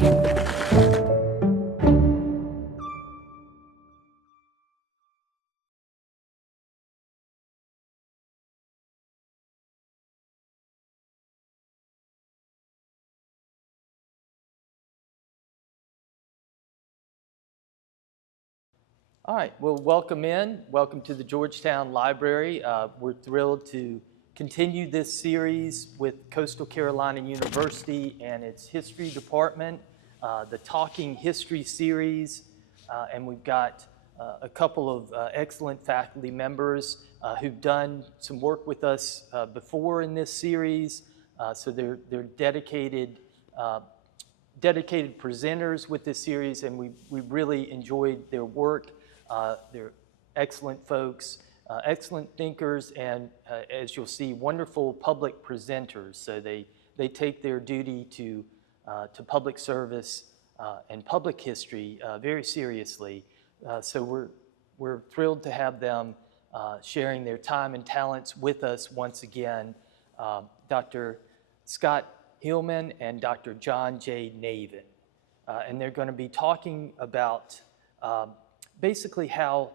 All right, well, welcome in. Welcome to the Georgetown Library. We're thrilled to continue this series with Coastal Carolina University and its history department, the Talking History series, and we've got a couple of excellent faculty members who've done some work with us before in this series, so they're dedicated presenters with this series, and we really enjoyed their work. They're excellent folks, excellent thinkers, and as you'll see, wonderful public presenters. So they take their duty to public service and public history very seriously. So we're thrilled to have them sharing their time and talents with us once again. Dr. Scott Hillman and Dr. John J. Navin. And they're going to be talking about basically how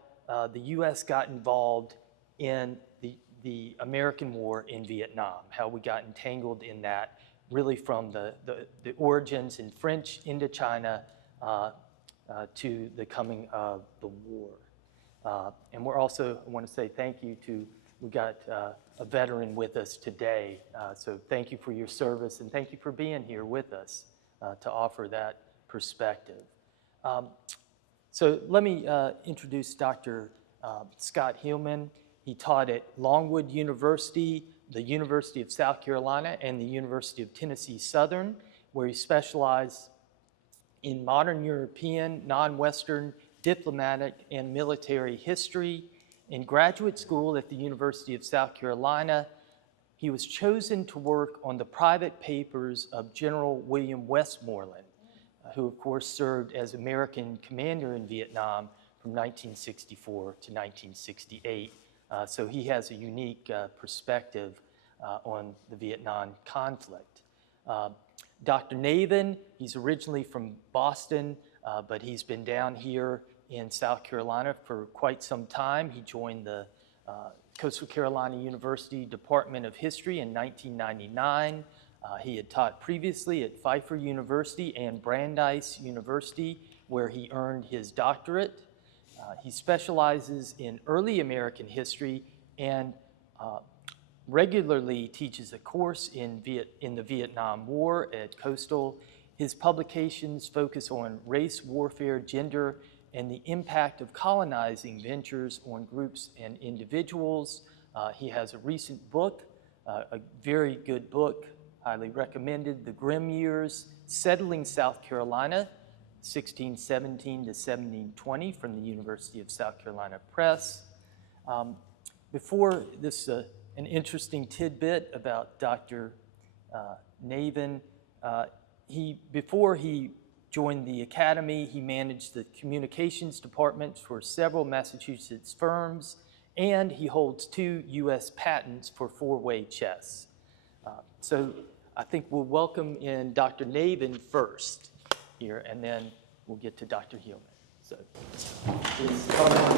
the U.S. got involved in the American War in Vietnam, how we got entangled in that, really from the origins in French Indochina to the coming of the war. And we're also, I want to say thank you to, we got a veteran with us today, so thank you for your service and thank you for being here with us to offer that perspective. So let me introduce Dr. Scott Hillman. He taught at Longwood University, the University of South Carolina, and the University of Tennessee Southern, where he specialized in modern European, non-Western, diplomatic, and military history. In graduate school at the University of South Carolina, he was chosen to work on the private papers of General William Westmoreland, who of course served as American commander in Vietnam from 1964 to 1968. So he has a unique perspective on the Vietnam conflict. Dr. Navin, he's originally from Boston, but he's been down here in South Carolina for quite some time. He joined the Coastal Carolina University Department of History in 1999. He had taught previously at Pfeiffer University and Brandeis University, where he earned his doctorate. He specializes in early American history and regularly teaches a course in the Vietnam War at Coastal. His publications focus on race, warfare, gender, and the impact of colonizing ventures on groups and individuals. He has a recent book, a very good book, highly recommended, The Grim Years, Settling South Carolina, 1617 to 1720 from the University of South Carolina Press. Before this, an interesting tidbit about Dr. Navin. Before he joined the academy, he managed the communications department for several Massachusetts firms, and he holds 2 U.S. patents for 4-way chess. So I think we'll welcome in Dr. Navin first here, and then we'll get to Dr. Hillman. So please come on.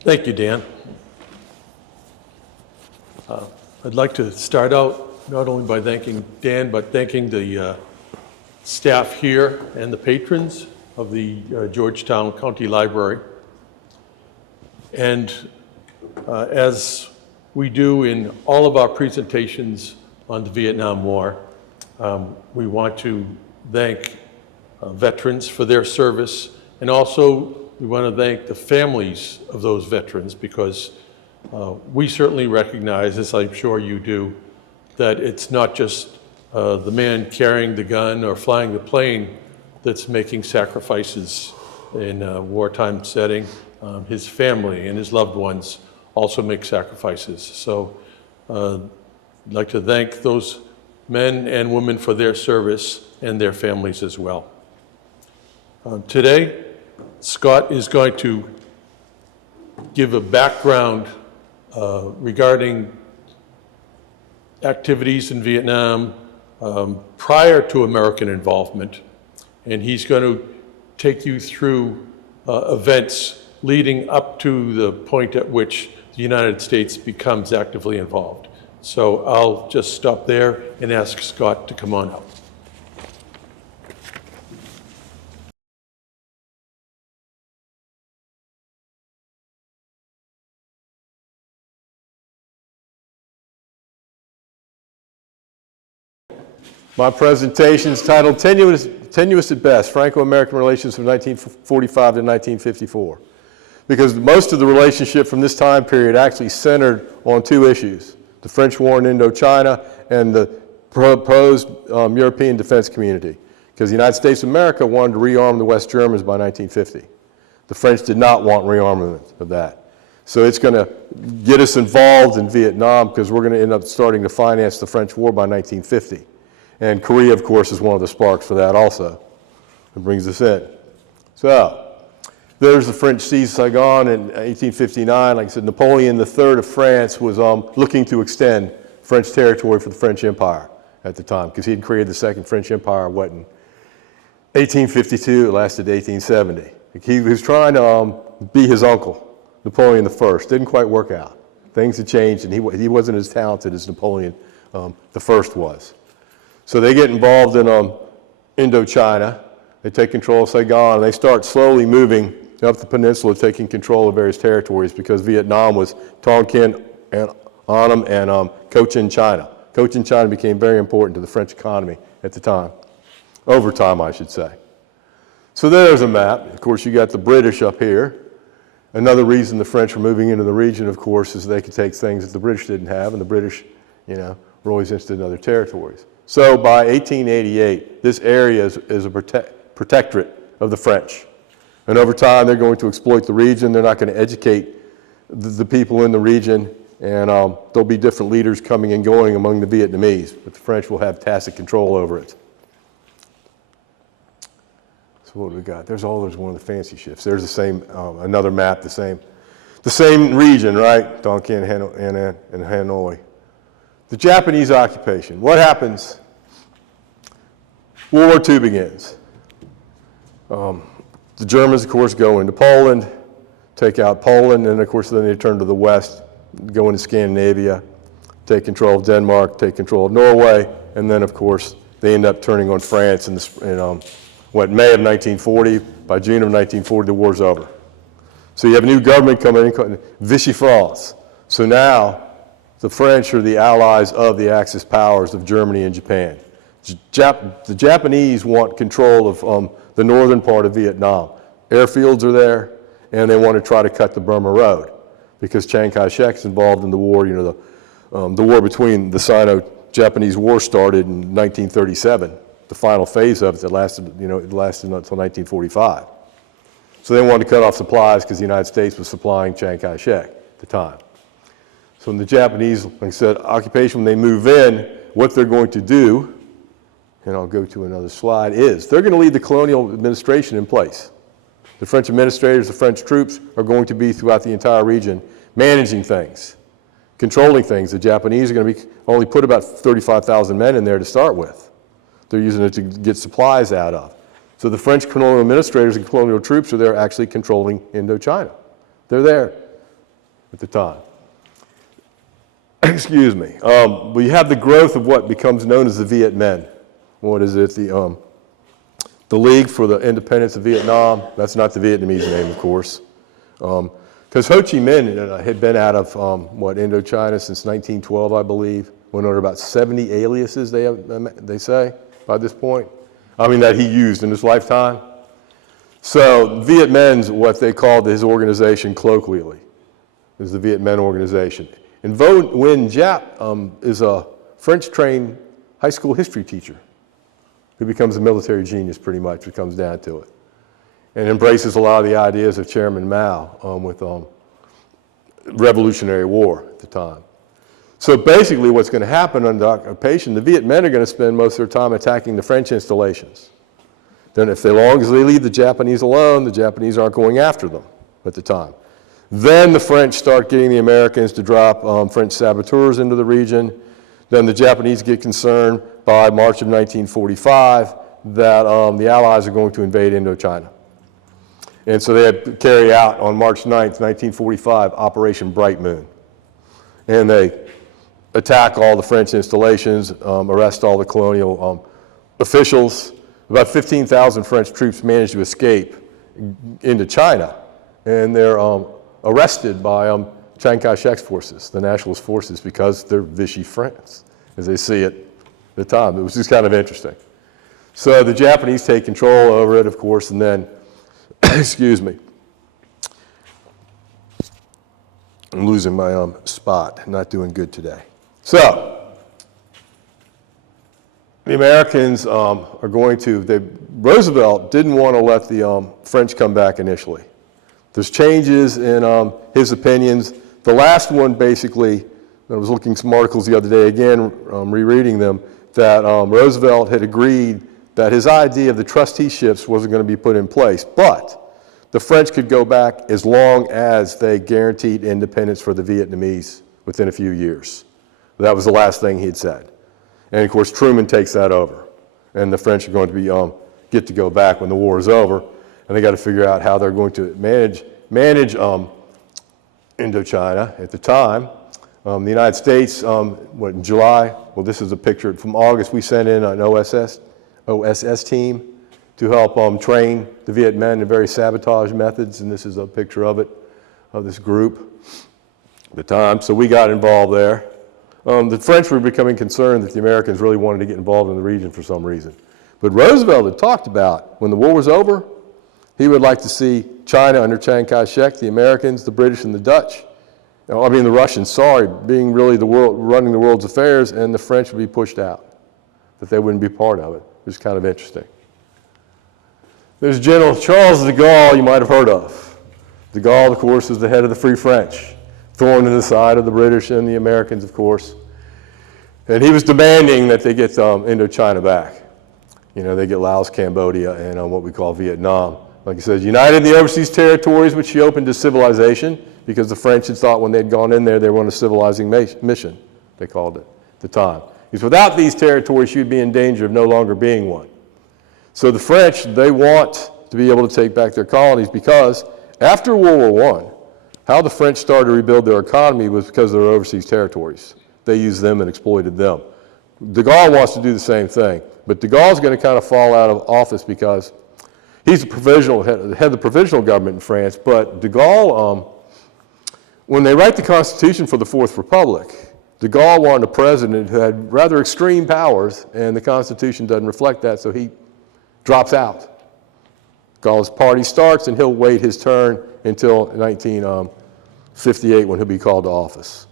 Thank you, Dan. I'd like to start out not only by thanking Dan, but thanking the staff here and the patrons of the Georgetown County Library. And as we do in all of our presentations on the Vietnam War, we want to thank veterans for their service, and also we want to thank the families of those veterans, because we certainly recognize, as I'm sure you do, that it's not just the man carrying the gun or flying the plane that's making sacrifices in a wartime setting. His family and his loved ones also make sacrifices. So I'd like to thank those men and women for their service and their families as well. Today, Scott is going to give a background regarding activities in Vietnam prior to American involvement, and he's going to take you through events leading up to the point at which the United States becomes actively involved. So I'll just stop there and ask Scott to come on up. My presentation is titled Tenuous at Best, Franco-American Relations from 1945 to 1954. Because most of the relationship from this time period actually centered on two issues: the French War in Indochina and the proposed European defense community. Because the United States of America wanted to rearm the West Germans by 1950. The French did not want rearmament of that. So it's going to get us involved in Vietnam because we're going to end up starting to finance the French War by 1950. And Korea, of course, is one of the sparks for that also. It brings us in. So, there's the French seized Saigon in 1859. Like I said, Napoleon III of France was looking to extend French territory for the French Empire at the time, because he had created the Second French Empire, in 1852, it lasted 1870. He was trying to be his uncle, Napoleon I. Didn't quite work out. Things had changed, and he wasn't as talented as Napoleon I was. So they get involved in Indochina. They take control of Saigon, and they start slowly moving up the peninsula, taking control of various territories, because Vietnam was Tonkin, and Annam, and Cochin China. Cochin China became very important to the French economy at the time. Over time, I should say. So there's a map. Of course, you got the British up here. Another reason the French were moving into the region, of course, is they could take things that the British didn't have, and the British, were always interested in other territories. So by 1888, this area is a protectorate of the French. And over time, they're going to exploit the region. They're not going to educate the people in the region, and there'll be different leaders coming and going among the Vietnamese, but the French will have tacit control over it. So what do we got? There's one of the fancy ships. There's the same, another map, the same region, right? Tonkin and Hanoi. The Japanese occupation. What happens? World War II begins. The Germans, of course, go into Poland, take out Poland, and of course then they turn to the west, go into Scandinavia, take control of Denmark, take control of Norway, and then of course they end up turning on France in May of 1940. By June of 1940, the war's over. So you have a new government coming in, Vichy France. So now the French are the allies of the Axis powers of Germany and Japan. The Japanese want control of the northern part of Vietnam. Airfields are there, and they want to try to cut the Burma Road because Chiang Kai-shek's involved in the war. The war between the Sino-Japanese War started in 1937. The final phase of it lasted until 1945. So they wanted to cut off supplies because the United States was supplying Chiang Kai-shek at the time. So in the Japanese, like I said, occupation, when they move in, what they're going to do, and I'll go to another slide, is they're going to leave the colonial administration in place. The French administrators, the French troops are going to be throughout the entire region managing things, controlling things. The Japanese are going to only put about 35,000 men in there to start with. They're using it to get supplies out of. So the French colonial administrators and colonial troops are there actually controlling Indochina. They're there at the time. Excuse me. We have the growth of what becomes known as the Viet Minh. What is it? The League for the Independence of Vietnam. That's not the Vietnamese name, of course. Because Ho Chi Minh had been out of Indochina since 1912, I believe. Went under about 70 aliases, they say, by this point. That he used in his lifetime. So Viet Minh's what they called his organization colloquially, is the Viet Minh organization. And Vo Nguyen Giap is a French-trained high school history teacher who becomes a military genius pretty much, when it comes down to it, and embraces a lot of the ideas of Chairman Mao with Revolutionary War at the time. So basically what's going to happen under occupation, the Viet Minh are going to spend most of their time attacking the French installations. Then as long as they leave the Japanese alone, the Japanese aren't going after them at the time. Then the French start getting the Americans to drop French saboteurs into the region. Then the Japanese get concerned by March of 1945 that the Allies are going to invade Indochina. And so they had to carry out on March 9th, 1945, Operation Bright Moon. And they attack all the French installations, arrest all the colonial officials. About 15,000 French troops managed to escape into China, and they're arrested by Chiang Kai-shek's forces, the nationalist forces, because they're Vichy France, as they see it at the time. It was just kind of interesting. So the Japanese take control over it, of course, and then, excuse me, I'm losing my spot, not doing good today. So, the Americans are going to, Roosevelt didn't want to let the French come back initially. There's changes in his opinions. The last one, basically, I was looking at some articles the other day, again, rereading them, that Roosevelt had agreed that his idea of the trusteeships wasn't going to be put in place, but the French could go back as long as they guaranteed independence for the Vietnamese within a few years. That was the last thing he had said. And of course, Truman takes that over. And the French are going to be, get to go back when the war is over. And they got to figure out how they're going to manage Indochina at the time. The United States, in July, well, this is a picture from August, we sent in an OSS team to help train the Viet Minh in various sabotage methods. And this is a picture of it, of this group at the time. So we got involved there. The French were becoming concerned that the Americans really wanted to get involved in the region for some reason. But Roosevelt had talked about, when the war was over, he would like to see China under Chiang Kai-shek, the Americans, the British, and the Dutch, the Russians, being really the world, running the world's affairs, and the French would be pushed out, that they wouldn't be part of it. It was kind of interesting. There's General Charles de Gaulle, you might have heard of. De Gaulle, of course, is the head of the Free French, thorn in the side of the British and the Americans, of course. And he was demanding that they get Indochina back. They get Laos, Cambodia, and what we call Vietnam. Like he says, united the overseas territories which he opened to civilization, because the French had thought when they'd gone in there, they were on a civilizing mission, they called it at the time. He said, without these territories, you'd be in danger of no longer being one. So the French, they want to be able to take back their colonies, because after World War I, how the French started to rebuild their economy was because of their overseas territories. They used them and exploited them. De Gaulle wants to do the same thing, but de Gaulle's going to kind of fall out of office because he's the head of the provisional government in France, but de Gaulle, when they write the Constitution for the Fourth Republic, de Gaulle wanted a president who had rather extreme powers, and the Constitution doesn't reflect that, so he drops out. Gaulle's party starts, and he'll wait his turn until 1958 when he'll be called to office.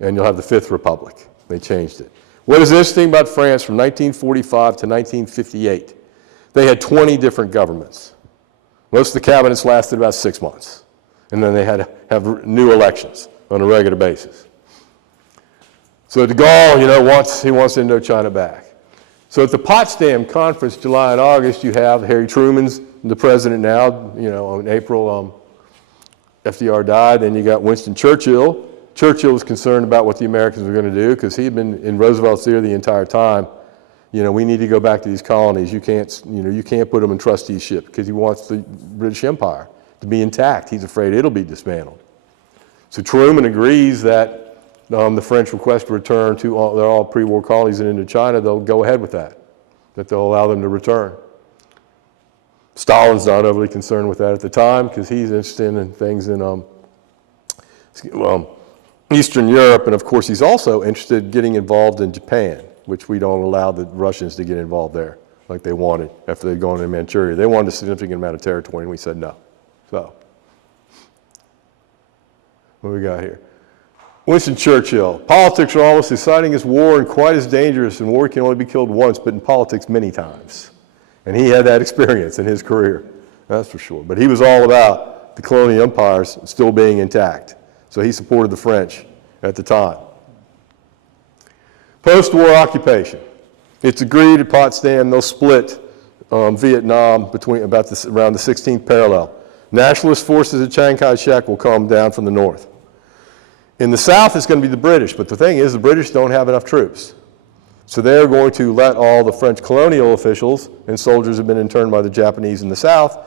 And you'll have the Fifth Republic. They changed it. What is interesting about France from 1945 to 1958, they had 20 different governments. Most of the cabinets lasted about 6 months. And then they had to have new elections on a regular basis. So de Gaulle, he wants Indochina back. So at the Potsdam Conference, July and August, you have Harry Truman's the president now. In April, FDR died. Then you got Winston Churchill. Churchill was concerned about what the Americans were going to do, because he had been in Roosevelt's ear the entire time. We need to go back to these colonies. You can't put them in trusteeship, because he wants the British Empire to be intact. He's afraid it'll be dismantled. So Truman agrees that the French request to return to all pre-war colonies in Indochina, they'll go ahead with that they'll allow them to return. Stalin's not overly concerned with that at the time, because he's interested in things in Eastern Europe, and of course he's also interested in getting involved in Japan, which we don't allow the Russians to get involved there like they wanted after they'd gone into Manchuria. They wanted a significant amount of territory, and we said no. So, what do we got here? Winston Churchill. Politics are almost exciting as war and quite as dangerous, and war can only be killed once, but in politics many times. And he had that experience in his career, that's for sure. But he was all about the colonial empires still being intact. So he supported the French at the time. Post-war occupation. It's agreed at Potsdam they'll split Vietnam around the 16th parallel. Nationalist forces at Chiang Kai-shek will come down from the north. In the south, it's going to be the British, but the thing is, the British don't have enough troops. So they're going to let all the French colonial officials and soldiers who have been interned by the Japanese in the South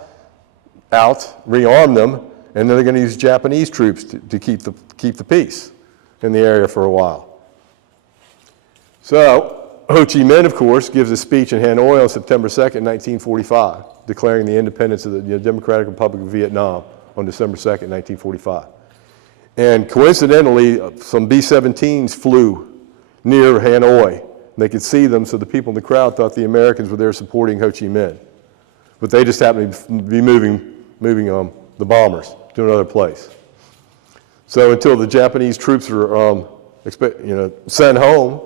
out, rearm them, and then they're going to use Japanese troops to keep the peace in the area for a while. So Ho Chi Minh, of course, gives a speech in Hanoi on September 2nd, 1945, declaring the independence of the Democratic Republic of Vietnam on December 2nd, 1945. And coincidentally, some B-17s flew near Hanoi. They could see them, so the people in the crowd thought the Americans were there supporting Ho Chi Minh. But they just happened to be moving the bombers to another place. So until the Japanese troops are sent home,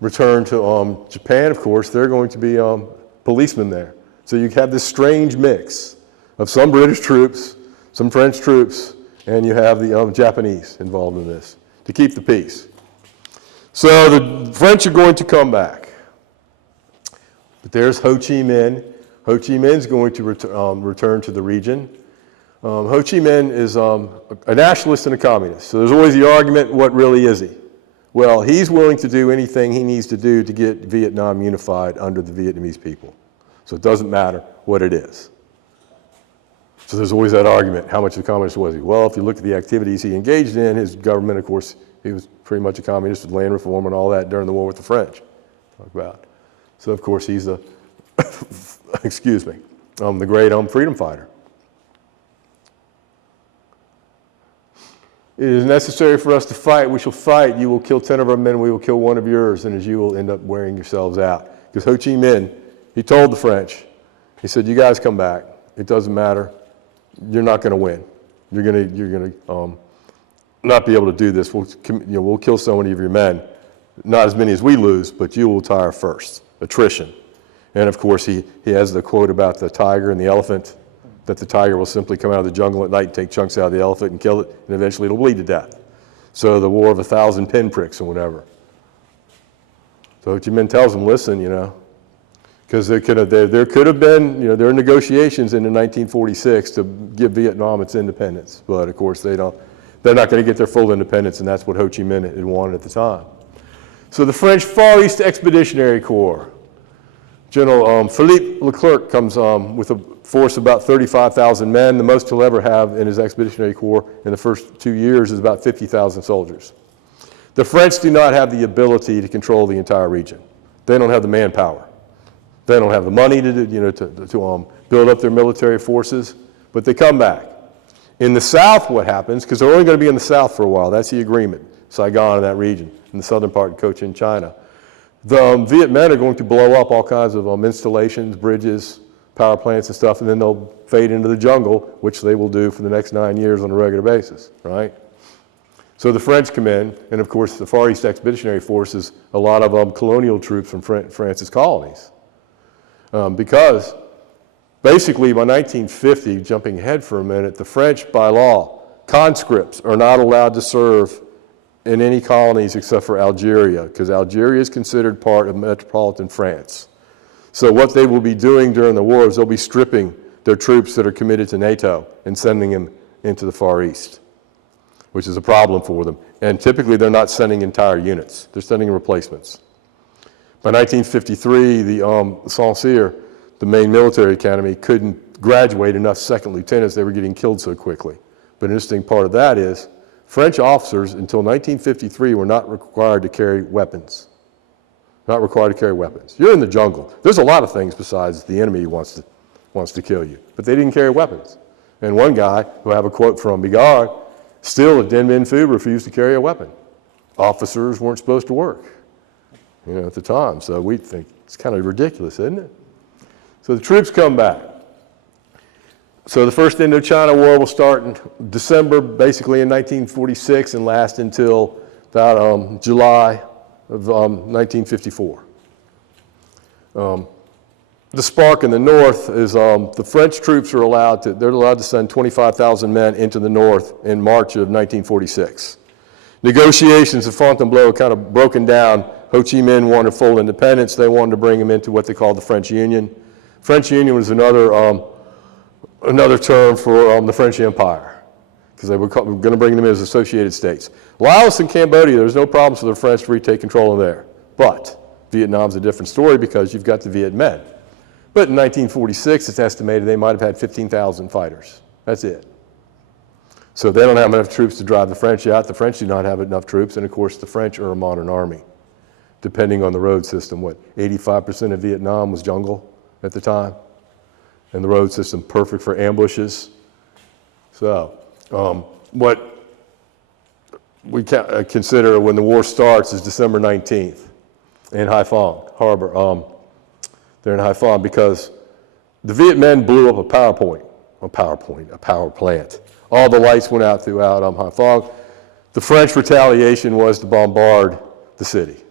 returned to Japan, of course, there are going to be policemen there. So you have this strange mix of some British troops, some French troops, and you have the Japanese involved in this to keep the peace. So the French are going to come back. But there's Ho Chi Minh. Ho Chi Minh's going to return to the region. Ho Chi Minh is a nationalist and a communist. So there's always the argument, what really is he? Well, he's willing to do anything he needs to do to get Vietnam unified under the Vietnamese people. So it doesn't matter what it is. So there's always that argument, how much of a communist was he? Well, if you look at the activities he engaged in, his government, of course, he was pretty much a communist with land reform and all that during the war with the French. Talk about. So of course he's the, excuse me, the great freedom fighter. It is necessary for us to fight. We shall fight. You will kill 10 of our men. We will kill 1 of yours, and as you will end up wearing yourselves out. Because Ho Chi Minh, he told the French, he said, you guys come back. It doesn't matter. You're not going to win. You're going to not be able to do this. We'll kill so many of your men. Not as many as we lose, but you will tire first. Attrition. And of course, he has the quote about the tiger and the elephant, that the tiger will simply come out of the jungle at night and take chunks out of the elephant and kill it, and eventually it'll bleed to death. So the war of 1,000 pinpricks or whatever. So Ho Chi Minh tells them, listen, because there could have been, there are negotiations in 1946 to give Vietnam its independence, but of course they're not going to get their full independence, and that's what Ho Chi Minh had wanted at the time. So the French Far East Expeditionary Corps, General Philippe Leclerc comes with a force of about 35,000 men. The most he'll ever have in his expeditionary corps in the first 2 years is about 50,000 soldiers. The French do not have the ability to control the entire region. They don't have the manpower. They don't have the money to build up their military forces, but they come back. In the south, what happens, because they're only going to be in the south for a while, that's the agreement, Saigon and that region, in the southern part of Cochin, China. The Viet Minh are going to blow up all kinds of installations, bridges, power plants and stuff, and then they'll fade into the jungle, which they will do for the next 9 years on a regular basis, right? So the French come in, and of course the Far East Expeditionary Force is a lot of colonial troops from France's colonies. Because basically by 1950, jumping ahead for a minute, the French, by law, conscripts are not allowed to serve in any colonies except for Algeria, because Algeria is considered part of metropolitan France. So what they will be doing during the war is they'll be stripping their troops that are committed to NATO and sending them into the Far East, which is a problem for them. And typically they're not sending entire units, they're sending replacements. By 1953, the Saint-Cyr, the main military academy, couldn't graduate enough second lieutenants. They were getting killed so quickly. But an interesting part of that is French officers until 1953 were not required to carry weapons. Not required to carry weapons. You're in the jungle. There's a lot of things besides the enemy who wants to kill you. But they didn't carry weapons. And one guy, who I have a quote from, Bigard, still at Dien Bien Phu refused to carry a weapon. Officers weren't supposed to work, at the time. So we think it's kind of ridiculous, isn't it? So the troops come back. So the First Indochina War will start in December, basically in 1946, and last until about July of 1954. The spark in the north is the French troops are allowed to send 25,000 men into the north in March of 1946. Negotiations at Fontainebleau kind of broken down. Ho Chi Minh wanted full independence. They wanted to bring him into what they called the French Union. French Union was another term for the French Empire, because they were going to bring them in as associated states. Laos and Cambodia, there's no problems for the French to retake control of there. But Vietnam's a different story because you've got the Viet Minh. But in 1946, it's estimated they might have had 15,000 fighters. That's it. So they don't have enough troops to drive the French out. The French do not have enough troops. And of course, the French are a modern army, depending on the road system. What, 85% of Vietnam was jungle at the time? And the road system perfect for ambushes. So what we consider when the war starts is December 19th in Haiphong Harbor. They're in Haiphong because the Viet Minh blew up a power plant. All the lights went out throughout Haiphong. The French retaliation was to bombard the city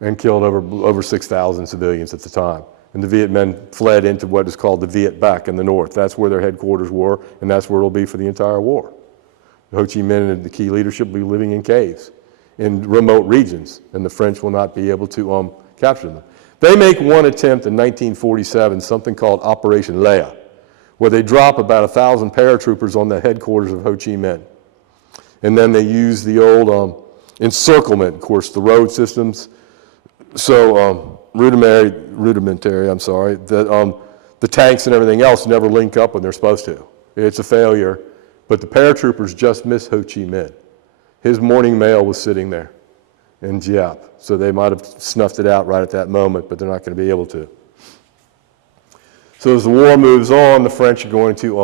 and killed over 6,000 civilians at the time. And the Viet Minh fled into what is called the Viet Bac in the north. That's where their headquarters were, and that's where it'll be for the entire war. Ho Chi Minh and the key leadership will be living in caves in remote regions, and the French will not be able to capture them. They make one attempt in 1947, something called Operation Leia, where they drop about 1,000 paratroopers on the headquarters of Ho Chi Minh. And then they use the old encirclement, of course, the road systems. So rudimentary, that the tanks and everything else never link up when they're supposed to. It's a failure, but the paratroopers just missed Ho Chi Minh. His morning mail was sitting there in Giap, so they might have snuffed it out right at that moment, but they're not going to be able to. So as the war moves on, the French are going to,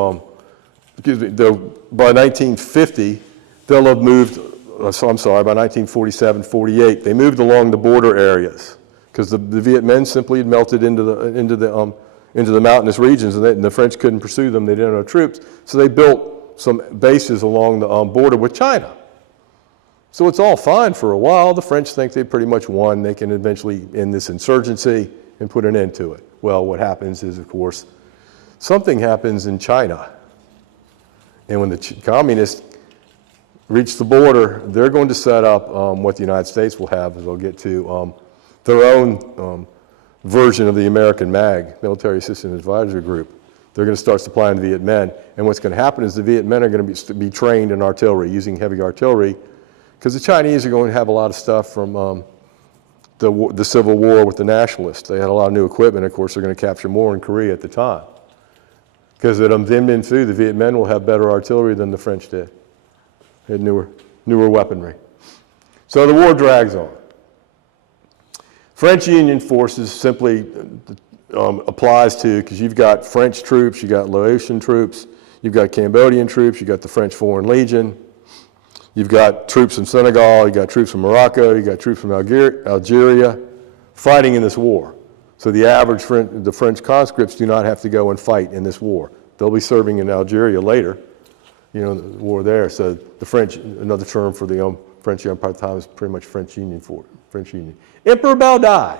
by 1950, they'll have moved, by 1947, 48, they moved along the border areas because the Viet Minh simply had melted into the mountainous regions, and the French couldn't pursue them. They didn't have troops, so they built some bases along the border with China. So it's all fine for a while. The French think they pretty much won. They can eventually end this insurgency and put an end to it. Well, what happens is, of course, something happens in China. And when the communists reach the border, they're going to set up what the United States will have, as they'll get to, their own version of the American MAG, Military Assistance Advisory Group. They're going to start supplying the Viet Minh. And what's going to happen is the Viet Minh are going to be trained in artillery, using heavy artillery, because the Chinese are going to have a lot of stuff from the Civil War with the nationalists. They had a lot of new equipment. Of course, they're going to capture more in Korea at the time. Because at Dien Bien Phu, the Viet Minh will have better artillery than the French did. They had newer weaponry. So the war drags on. French Union forces simply applies to, because you've got French troops, you've got Laotian troops, you've got Cambodian troops, you've got the French Foreign Legion, you've got troops from Senegal, you've got troops from Morocco, you've got troops from Algeria fighting in this war. So the French conscripts do not have to go and fight in this war. They'll be serving in Algeria later, the war there. So the French, another term for the French Empire at the time is pretty much French Union. Emperor Bao Dai.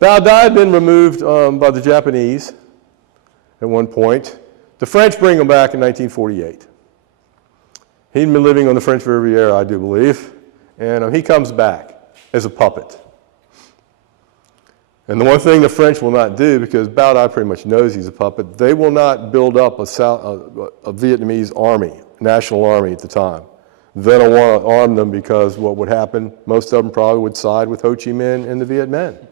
Bao Dai had been removed by the Japanese at one point. The French bring him back in 1948. He'd been living on the French Riviera, I do believe, and he comes back as a puppet. And the one thing the French will not do, because Bao Dai pretty much knows he's a puppet, they will not build up a Vietnamese army, national army at the time. They don't want to arm them because what would happen, most of them probably would side with Ho Chi Minh and the Viet Minh,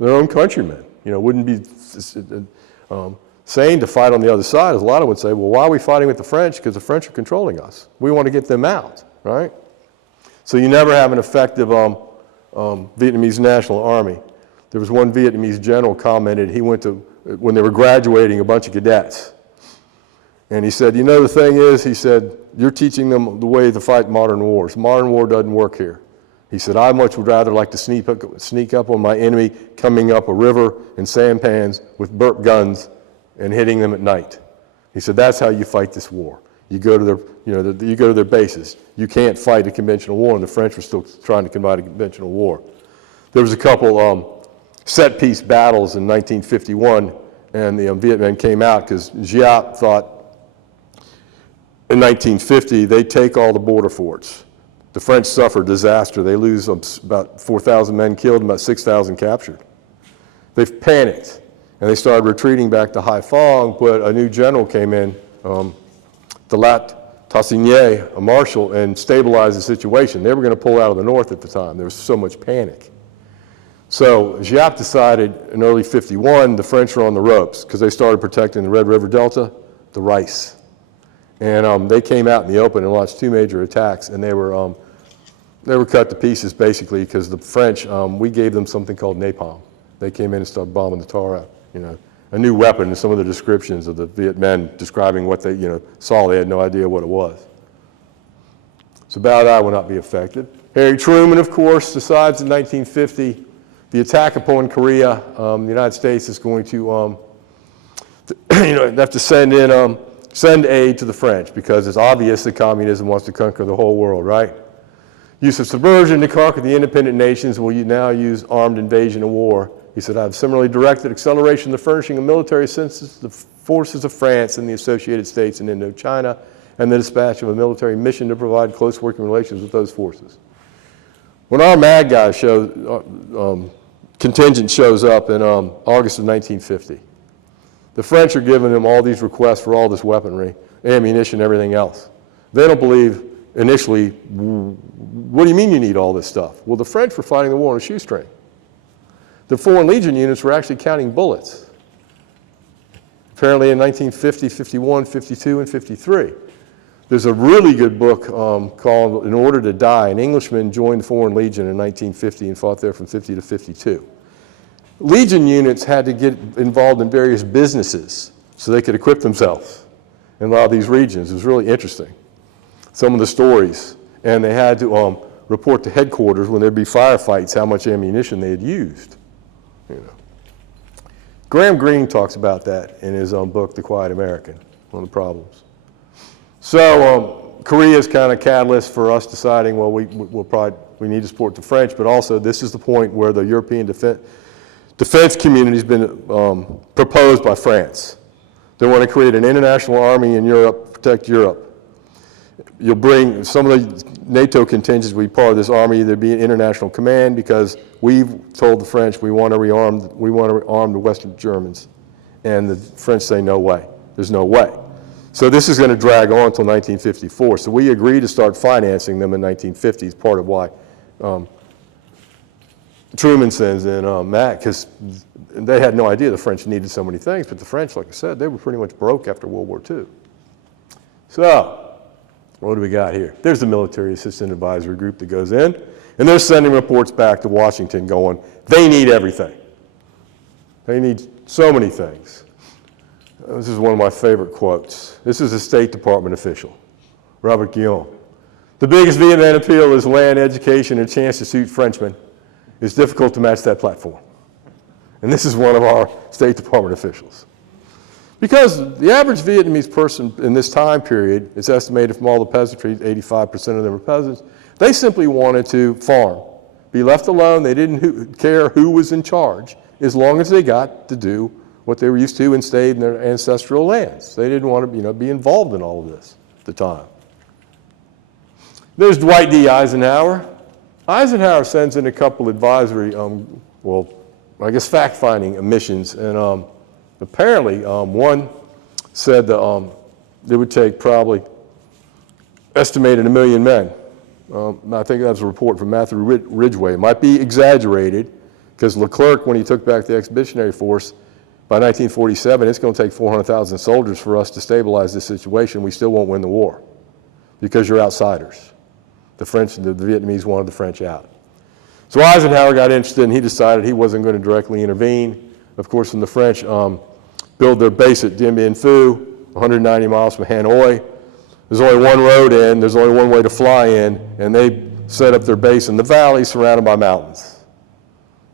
their own countrymen. Wouldn't be sane to fight on the other side. As a lot of them would say, well, why are we fighting with the French? Because the French are controlling us. We want to get them out, right? So you never have an effective Vietnamese national army. There was one Vietnamese general commented, he went to, when they were graduating a bunch of cadets, and he said, the thing is, he said, you're teaching them the way to fight modern wars. Modern war doesn't work here. He said, I much would rather like to sneak up on my enemy coming up a river in sampans with burp guns and hitting them at night. He said, that's how you fight this war. You go to their, you go to their bases. You can't fight a conventional war, and the French were still trying to fight a conventional war. There was a couple set-piece battles in 1951, and the Viet Minh came out because Giap thought in 1950 they'd take all the border forts. The French suffer disaster. They lose about 4,000 men killed and about 6,000 captured. They've panicked, and they started retreating back to Haiphong, but a new general came in, Dalat Tassigny, a marshal, and stabilized the situation. They were going to pull out of the north at the time. There was so much panic. So Giap decided in early 51 the French were on the ropes because they started protecting the Red River Delta, the rice. And they came out in the open and launched 2 major attacks, and they were cut to pieces basically because the French, we gave them something called napalm. They came in and started bombing the tar out, a new weapon, and some of the descriptions of the Viet Minh describing what they saw, they had no idea what it was. So Bao Dai will not be affected. Harry Truman, of course, decides in 1950 the attack upon Korea, the United States is going to have to send aid to the French because it's obvious that communism wants to conquer the whole world, right? Use of subversion to conquer the independent nations will you now use armed invasion and war. He said, I've similarly directed acceleration of the furnishing of military assistance to the forces of France and the Associated States in Indochina and the dispatch of a military mission to provide close working relations with those forces. When our MAG guy contingent shows up in August of 1950, the French are giving them all these requests for all this weaponry, ammunition, everything else. They don't believe initially, what do you mean you need all this stuff? Well, the French were fighting the war on a shoestring. The Foreign Legion units were actually counting bullets. Apparently in 1950, 51, 52, and 53. There's a really good book called In Order to Die. An Englishman joined the Foreign Legion in 1950 and fought there from 50 to 52. Legion units had to get involved in various businesses so they could equip themselves in a lot of these regions. It was really interesting, some of the stories. And they had to report to headquarters when there'd be firefights how much ammunition they had used. Graham Greene talks about that in his book, The Quiet American, one of the problems. So Korea is kind of catalyst for us deciding, well, we need to support the French, but also this is the point where the European defense community has been proposed by France. They want to create an international army in Europe, protect Europe. You'll bring some of the NATO contingents will be part of this army. There'd be an international command because we've told the French we want to rearm the Western Germans. And the French say, no way. There's no way. So this is going to drag on until 1954. So we agreed to start financing them in 1950. It's part of why Truman sends in Matt, because they had no idea the French needed so many things. But the French, like I said, they were pretty much broke after World War II. So what do we got here? There's the Military Assistant Advisory Group that goes in, and they're sending reports back to Washington going, they need everything. They need so many things. This is one of my favorite quotes. This is a State Department official, Robert Guillaume. The biggest Vietnam appeal is land, education, and a chance to suit Frenchmen. It's difficult to match that platform. And this is one of our State Department officials. Because the average Vietnamese person in this time period, it's estimated from all the peasantry, 85% of them were peasants, they simply wanted to farm, be left alone. They didn't care who was in charge as long as they got to do what they were used to and stayed in their ancestral lands. They didn't want to be involved in all of this at the time. There's Dwight D. Eisenhower. Eisenhower sends in a couple advisory, fact-finding missions, and apparently, one said that it would take probably estimated 1 million men. I think that was a report from Matthew Ridgway. It might be exaggerated because Leclerc, when he took back the expeditionary force, by 1947, it's going to take 400,000 soldiers for us to stabilize this situation. We still won't win the war because you're outsiders. The French, the Vietnamese wanted the French out. So Eisenhower got interested and he decided he wasn't going to directly intervene. Of course, when the French build their base at Dien Bien Phu, 190 miles from Hanoi, there's only one road in, there's only one way to fly in, and they set up their base in the valley surrounded by mountains.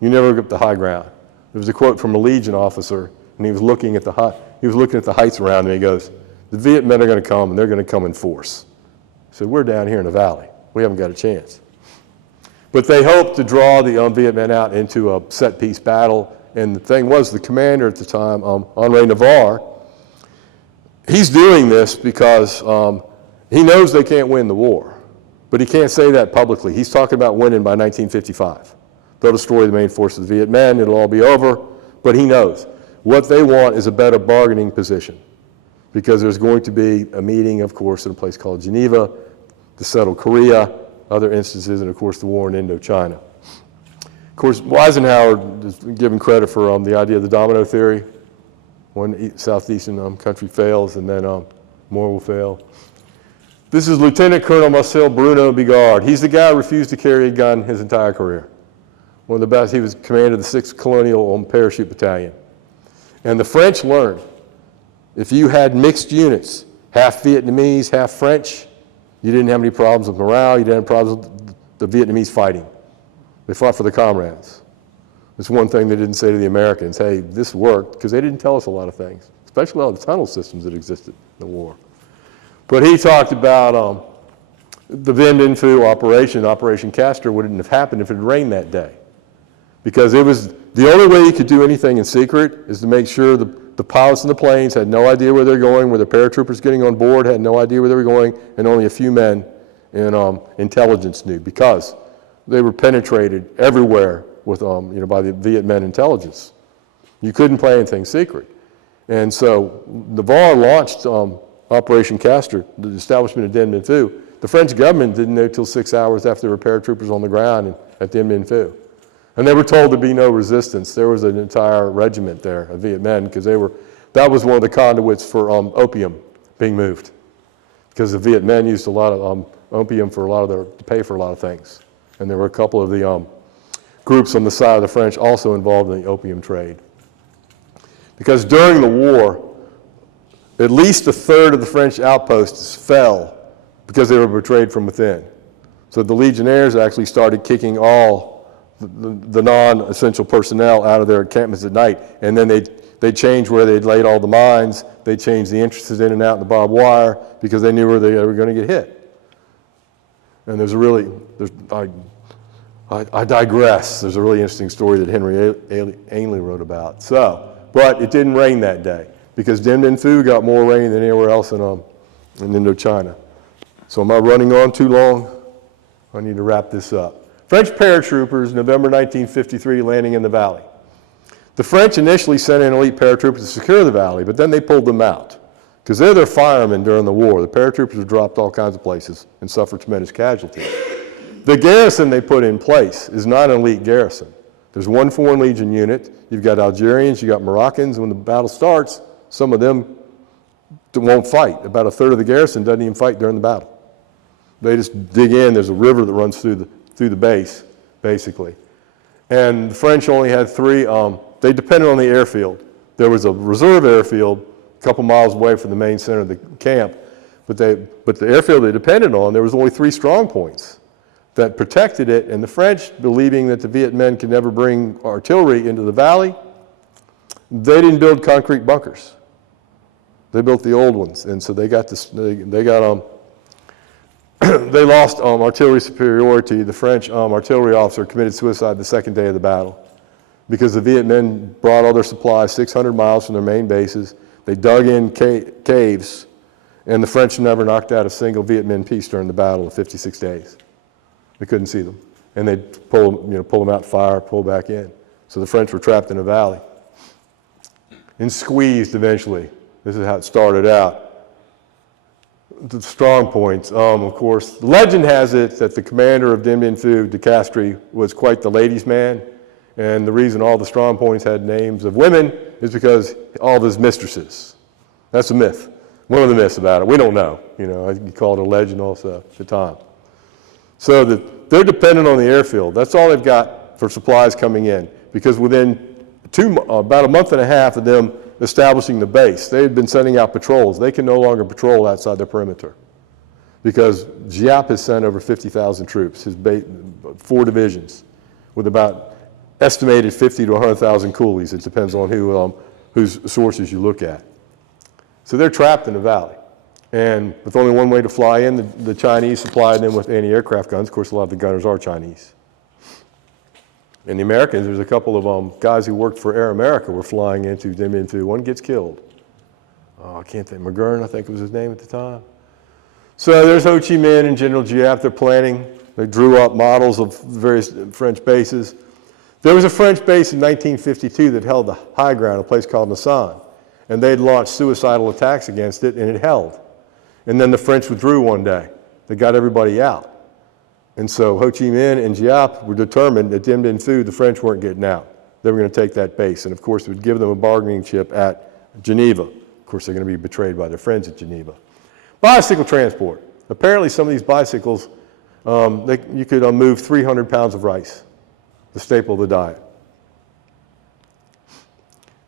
You never get up the high ground. There was a quote from a Legion officer, and he was looking at the heights around him. He goes, the Viet Minh are going to come, and they're going to come in force. He said, we're down here in the valley. We haven't got a chance. But they hoped to draw the Viet Minh out into a set-piece battle. And the thing was, the commander at the time, Henri Navarre, he's doing this because he knows they can't win the war. But he can't say that publicly. He's talking about winning by 1955. They'll destroy the main force of the Viet Minh. It'll all be over. But he knows. What they want is a better bargaining position. Because there's going to be a meeting, of course, in a place called Geneva to settle Korea, other instances, and of course the war in Indochina. Of course, Eisenhower is given credit for the idea of the domino theory. One southeastern country fails, and then more will fail. This is Lieutenant Colonel Marcel Bruno Bigard. He's the guy who refused to carry a gun his entire career. One of the best. He was commander of the 6th Colonial Parachute Battalion. And the French learned, if you had mixed units, half Vietnamese, half French, you didn't have any problems with morale, you didn't have problems with the Vietnamese fighting. They fought for the comrades. It's one thing they didn't say to the Americans, hey, this worked, because they didn't tell us a lot of things, especially all the tunnel systems that existed in the war. But he talked about the Vien Minh Phu operation, Operation Castor, wouldn't have happened if it had rained that day. Because it was the only way you could do anything in secret is to make sure the pilots in the planes had no idea where they're going, where the paratroopers getting on board had no idea where they were going, and only a few men in intelligence knew, because they were penetrated everywhere with, by the Viet Minh intelligence. You couldn't play anything secret. And so Navarre launched Operation Castor, the establishment of Dien Bien Phu. The French government didn't know till 6 hours after there were paratroopers on the ground at Dien Bien Phu. And they were told there'd be no resistance. There was an entire regiment there of Viet Minh, because that was one of the conduits for opium being moved. Because the Viet Minh used a lot of opium to pay for a lot of things. And there were a couple of the groups on the side of the French also involved in the opium trade. Because during the war, at least a third of the French outposts fell because they were betrayed from within. So the Legionnaires actually started kicking all the non-essential personnel out of their encampments at night, and then they changed where they'd laid all the mines. They changed the entrances in and out in the barbed wire because they knew where they were going to get hit. And I digress. There's a really interesting story that Henry Ainley wrote about. But it didn't rain that day because Dien Bien Phu got more rain than anywhere else in Indochina. So am I running on too long? I need to wrap this up. French paratroopers, November 1953, landing in the valley. The French initially sent in elite paratroopers to secure the valley, but then they pulled them out because they're their firemen during the war. The paratroopers were dropped all kinds of places and suffered tremendous casualties. The garrison they put in place is not an elite garrison. There's one Foreign Legion unit. You've got Algerians, you've got Moroccans. When the battle starts, some of them won't fight. About a third of the garrison doesn't even fight during the battle. They just dig in. There's a river that runs through the base, basically. And the French only had 3, they depended on the airfield. There was a reserve airfield a couple miles away from the main center of the camp, but the airfield they depended on, there was only 3 strong points that protected it, and the French, believing that the Viet Minh could never bring artillery into the valley, they didn't build concrete bunkers. They built the old ones, and so they lost artillery superiority. The French artillery officer committed suicide the second day of the battle because the Viet Minh brought all their supplies 600 miles from their main bases. They dug in caves, and the French never knocked out a single Viet Minh piece during the battle of 56 days. They couldn't see them. And they'd pull them out, fire, pull back in. So the French were trapped in a valley and squeezed eventually. This is how it started out. The strong points, of course. Legend has it that the commander of Dien Bien Phu, de Castries, was quite the ladies' man. And the reason all the strong points had names of women is because all of his mistresses. That's a myth. One of the myths about it. We don't know. You call it a legend also at the time. So they're dependent on the airfield. That's all they've got for supplies coming in. Because within about a month and a half of them establishing the base, they had been sending out patrols. They can no longer patrol outside their perimeter. Because Giap has sent over 50,000 troops, 4 divisions, with about estimated 50 to 100,000 coolies. It depends on whose sources you look at. So they're trapped in the valley. And with only one way to fly in, the Chinese supplied them with anti-aircraft guns. Of course, a lot of the gunners are Chinese. And the Americans, there's a couple of guys who worked for Air America were flying into Dien Bien Phu. One gets killed. I can't think, McGurn, I think was his name at the time. So there's Ho Chi Minh and General Giap. They're planning. They drew up models of various French bases. There was a French base in 1952 that held the high ground, a place called Nassan. And they'd launched suicidal attacks against it, and it held. And then the French withdrew one day. They got everybody out. And so Ho Chi Minh and Giap were determined that Dien Bien Phu, the French weren't getting out. They were going to take that base. And of course, it would give them a bargaining chip at Geneva. Of course, they're going to be betrayed by their friends at Geneva. Bicycle transport. Apparently, some of these bicycles, you could move 300 pounds of rice, the staple of the diet.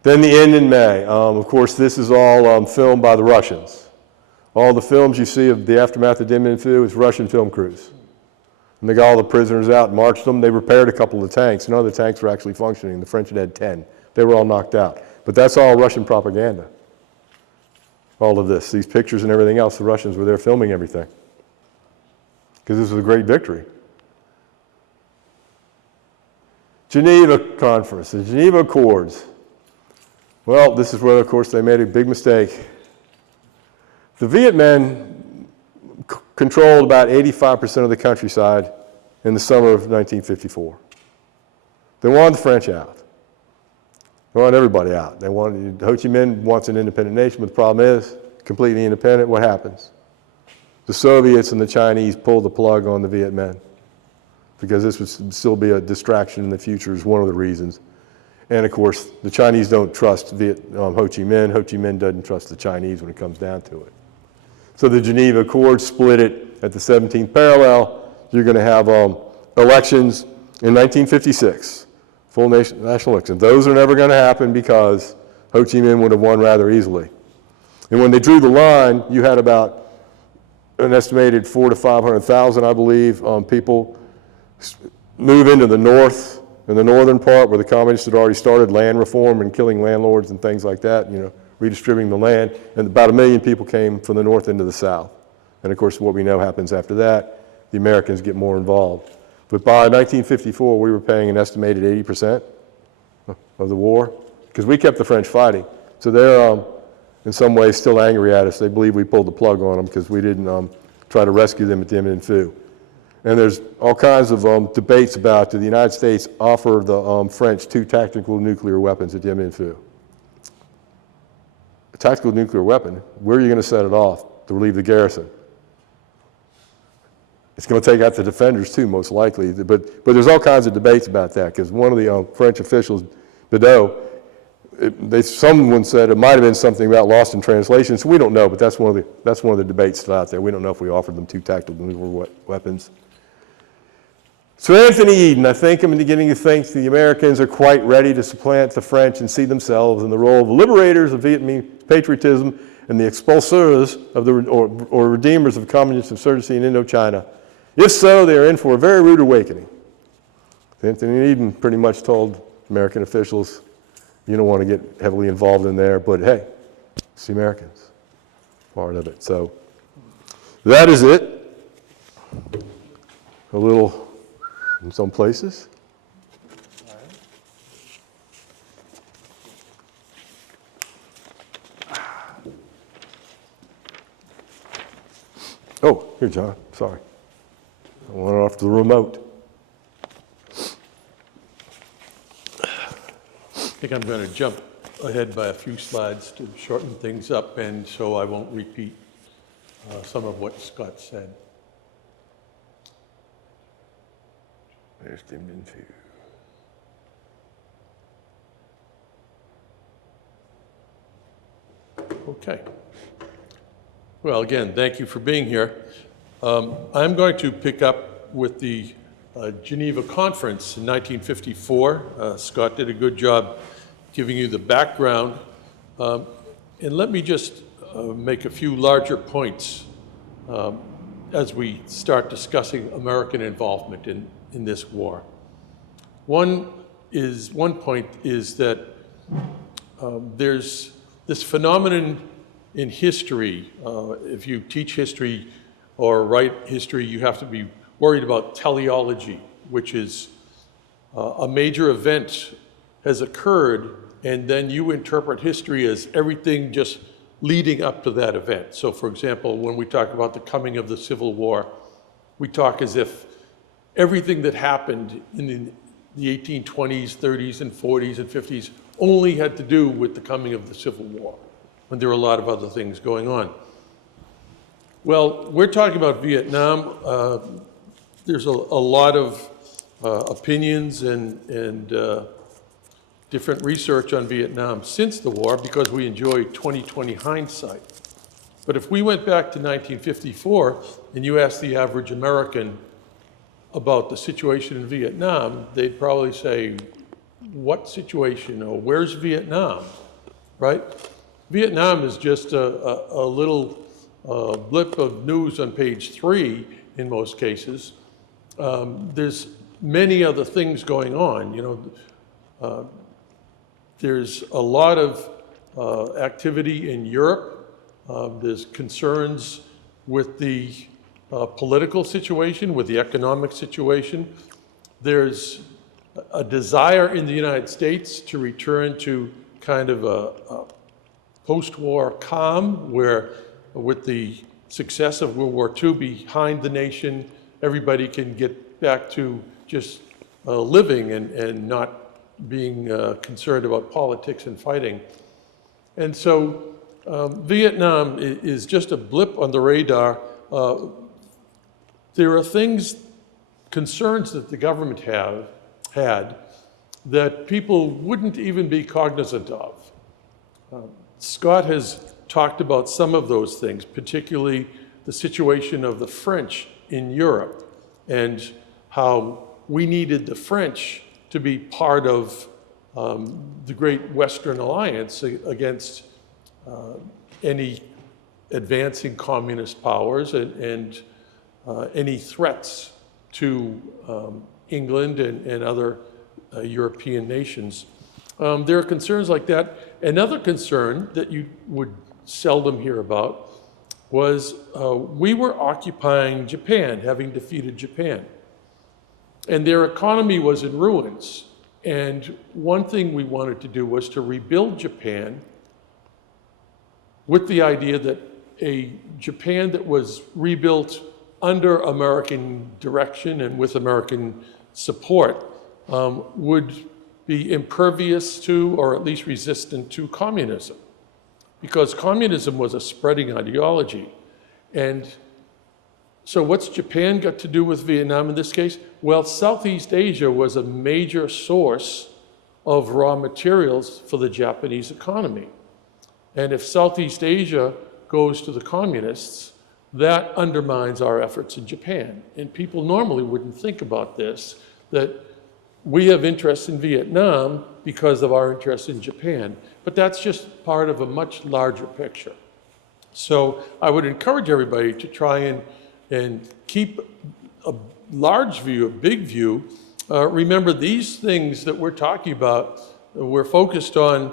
Then the end in May. Of course, this is all filmed by the Russians. All the films you see of the aftermath of Dien Bien Phu is Russian film crews. And they got all the prisoners out and marched them. They repaired a couple of tanks. None of the tanks were actually functioning. The French had 10. They were all knocked out. But that's all Russian propaganda. All of this, these pictures and everything else, the Russians were there filming everything. Because this was a great victory. Geneva Conference, the Geneva Accords. Well, this is where, of course, they made a big mistake. The Viet Minh controlled about 85% of the countryside in the summer of 1954. They wanted the French out. They wanted everybody out. Ho Chi Minh wants an independent nation, but the problem is, completely independent, what happens? The Soviets and the Chinese pulled the plug on the Viet Minh because this would still be a distraction in the future is one of the reasons. And of course, the Chinese don't trust Ho Chi Minh. Ho Chi Minh doesn't trust the Chinese when it comes down to it. So the Geneva Accords split it at the 17th parallel. You're going to have elections in 1956, full national elections. Those are never going to happen because Ho Chi Minh would have won rather easily. And when they drew the line, you had about an estimated 400,000 to 500,000, I believe, people move into the north, in the northern part where the communists had already started land reform and killing landlords and things like that, redistributing the land. And about 1 million people came from the north into the south. And of course, what we know happens after that, the Americans get more involved. But by 1954, we were paying an estimated 80% of the war because we kept the French fighting. So they're in some ways still angry at us. They believe we pulled the plug on them because we didn't try to rescue them at Dien Bien Phu. And there's all kinds of debates about, did the United States offer the French 2 tactical nuclear weapons at Dien Bien Phu? A tactical nuclear weapon, where are you going to set it off to relieve the garrison? It's going to take out the defenders too, most likely. But there's all kinds of debates about that because one of the French officials, Bedeau, someone said it might have been something about lost in translation. So we don't know, but that's one of the debates still out there. We don't know if we offered them 2 tactical nuclear weapons. So Anthony Eden, I think I'm beginning to think the Americans are quite ready to supplant the French and see themselves in the role of the liberators of Vietnamese patriotism and the expulseurs of or redeemers of communist insurgency in Indochina. If so, they are in for a very rude awakening. Anthony Eden pretty much told American officials, you don't want to get heavily involved in there, but hey, it's the Americans, part of it. So that is it. A little in some places. Oh, here, John, sorry. I went off to the remote. I think I'm going to jump ahead by a few slides to shorten things up, and so I won't repeat some of what Scott said. There's Dien Bien Phu. Okay. Well, again, thank you for being here. I'm going to pick up with the Geneva Conference in 1954. Scott did a good job giving you the background. And let me just make a few larger points as we start discussing American involvement in this war. One point is that there's this phenomenon in history. If you teach history or write history, you have to be worried about teleology, which is a major event has occurred, and then you interpret history as everything just leading up to that event. So for example, when we talk about the coming of the Civil War, we talk as if everything that happened in the 1820s, 30s, and 40s, and 50s only had to do with the coming of the Civil War, when there were a lot of other things going on. Well, we're talking about Vietnam. there's a lot of opinions and different research on Vietnam since the war because we enjoy 20/20 hindsight. But if we went back to 1954 and you asked the average American about the situation in Vietnam, they'd probably say, what situation, or where's Vietnam, right? Vietnam is just a little blip of news on page 3 in most cases. There's many other things going on, you know. There's a lot of activity in Europe. There's concerns with the political situation, with the economic situation. There's a desire in the United States to return to kind of a post-war calm where with the success of World War II behind the nation, everybody can get back to just living and not being concerned about politics and fighting. And so Vietnam is just a blip on the radar. There are things, concerns that the government had that people wouldn't even be cognizant of. Scott has talked about some of those things, particularly the situation of the French in Europe and how we needed the French to be part of the great Western alliance against any advancing communist powers and any threats to England and other European nations. There are concerns like that. Another concern that you would seldom hear about was we were occupying Japan, having defeated Japan. And their economy was in ruins. And one thing we wanted to do was to rebuild Japan with the idea that a Japan that was rebuilt under American direction and with American support would be impervious to, or at least resistant to, communism. Because communism was a spreading ideology. And so what's Japan got to do with Vietnam in this case? Well, Southeast Asia was a major source of raw materials for the Japanese economy. And if Southeast Asia goes to the communists, that undermines our efforts in Japan. And people normally wouldn't think about this, that we have interest in Vietnam because of our interest in Japan. But that's just part of a much larger picture. So I would encourage everybody to try and keep a large view, a big view. Remember, these things that we're talking about, we're focused on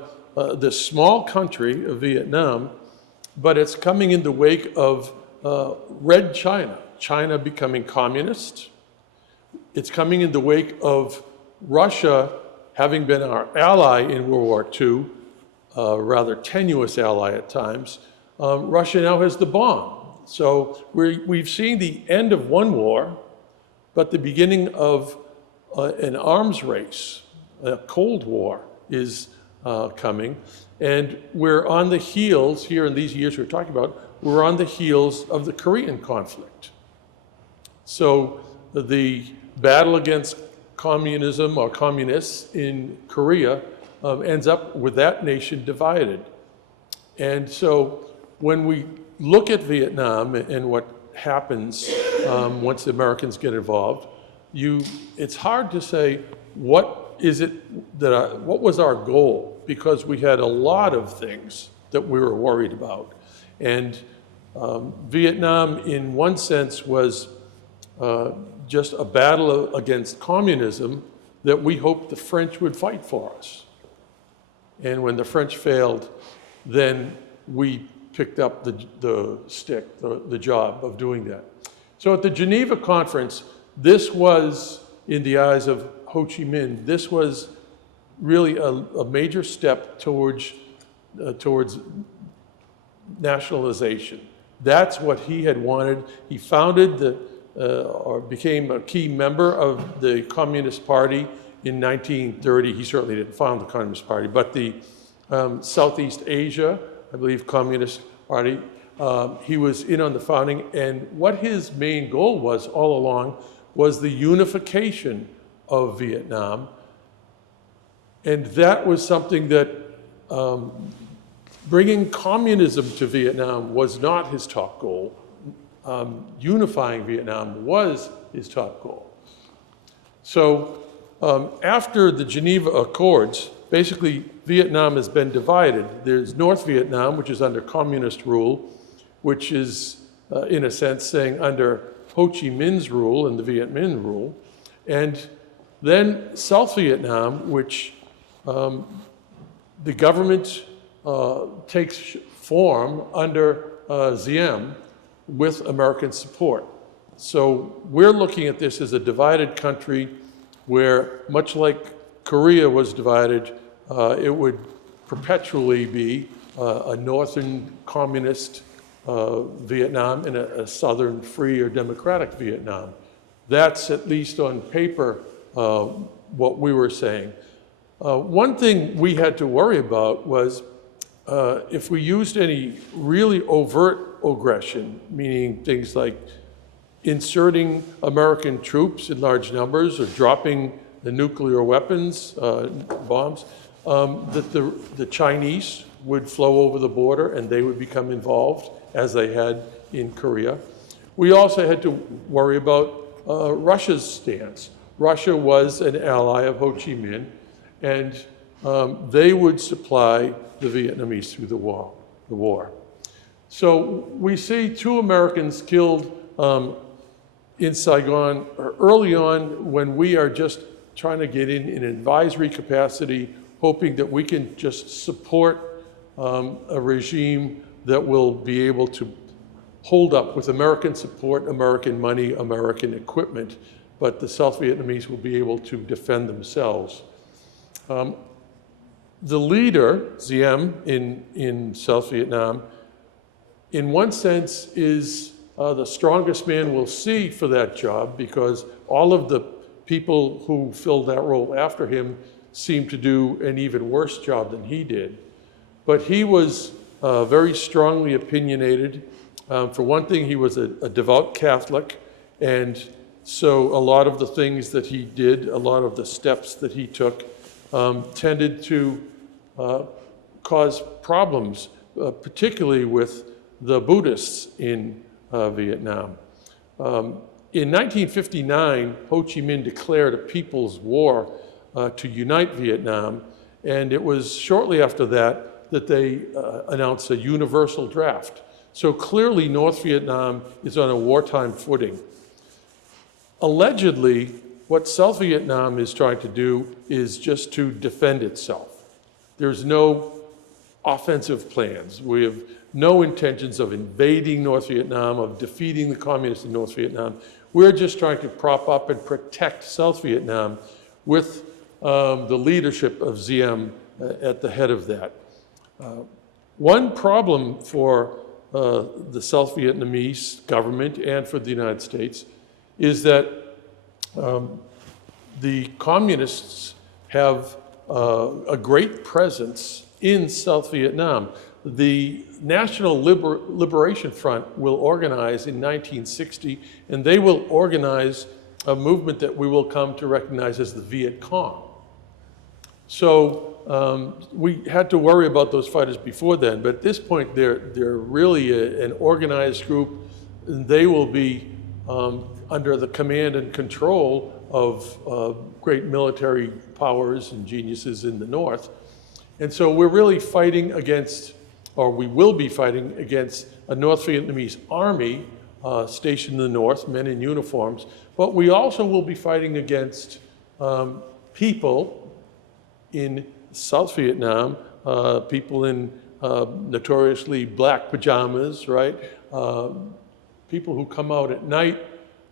this small country of Vietnam, but it's coming in the wake of Red China, China becoming communist. It's coming in the wake of Russia having been our ally in World War II, a rather tenuous ally at times. Russia now has the bomb. So we've seen the end of one war, but the beginning of an arms race, a Cold War is coming. And we're on the heels, here in these years we're talking about, we're on the heels of the Korean conflict. So the battle against communism or communists in Korea ends up with that nation divided. And so when we look at Vietnam and what happens once the Americans get involved, it's hard to say what was our goal, because we had a lot of things that we were worried about. And Vietnam, in one sense, was just a battle against communism that we hoped the French would fight for us. And when the French failed, then we picked up the job of doing that. So at the Geneva conference, this was, in the eyes of Ho Chi Minh, this was really a major step towards nationalization. That's what he had wanted. He founded or became a key member of the Communist Party in 1930. He certainly didn't found the Communist Party, but the Southeast Asia, I believe, Communist Party, he was in on the founding, and what his main goal was all along was the unification of Vietnam. And that was something that bringing communism to Vietnam was not his top goal. Unifying Vietnam was his top goal. So after the Geneva Accords, basically Vietnam has been divided. There's North Vietnam, which is under communist rule, which is in a sense saying under Ho Chi Minh's rule and the Viet Minh rule. And then South Vietnam, which the government takes form under Diem with American support. So we're looking at this as a divided country where, much like Korea was divided, it would perpetually be a northern communist Vietnam and a southern free or democratic Vietnam. That's, at least on paper, what we were saying. One thing we had to worry about was if we used any really overt aggression, meaning things like inserting American troops in large numbers or dropping the nuclear weapons, bombs, that the Chinese would flow over the border and they would become involved, as they had in Korea. We also had to worry about Russia's stance. Russia was an ally of Ho Chi Minh, and they would supply the Vietnamese through the war. So we see 2 Americans killed in Saigon early on when we are just trying to get in an advisory capacity, hoping that we can just support a regime that will be able to hold up with American support, American money, American equipment, but the South Vietnamese will be able to defend themselves. The leader, Diem, in South Vietnam, in one sense is the strongest man we'll see for that job, because all of the people who filled that role after him seemed to do an even worse job than he did. But he was very strongly opinionated. For one thing, he was a devout Catholic, and so a lot of the things that he did, a lot of the steps that he took, tended to cause problems, particularly with the Buddhists in Vietnam. In 1959, Ho Chi Minh declared a people's war to unite Vietnam, and it was shortly after that that they announced a universal draft. So clearly North Vietnam is on a wartime footing. Allegedly, what South Vietnam is trying to do is just to defend itself. There's no offensive plans. We have no intentions of invading North Vietnam, of defeating the communists in North Vietnam. We're just trying to prop up and protect South Vietnam with the leadership of Diem at the head of that. One problem for the South Vietnamese government and for the United States is that the communists have a great presence in South Vietnam. The National Liberation Front will organize in 1960, and they will organize a movement that we will come to recognize as the Viet Cong. So we had to worry about those fighters before then, but at this point they're really an organized group, and they will be under the command and control of great military powers and geniuses in the North. And so we're really fighting against, or we will be fighting against, a North Vietnamese army stationed in the North, men in uniforms, but we also will be fighting against people in South Vietnam, people in notoriously black pajamas, right? People who come out at night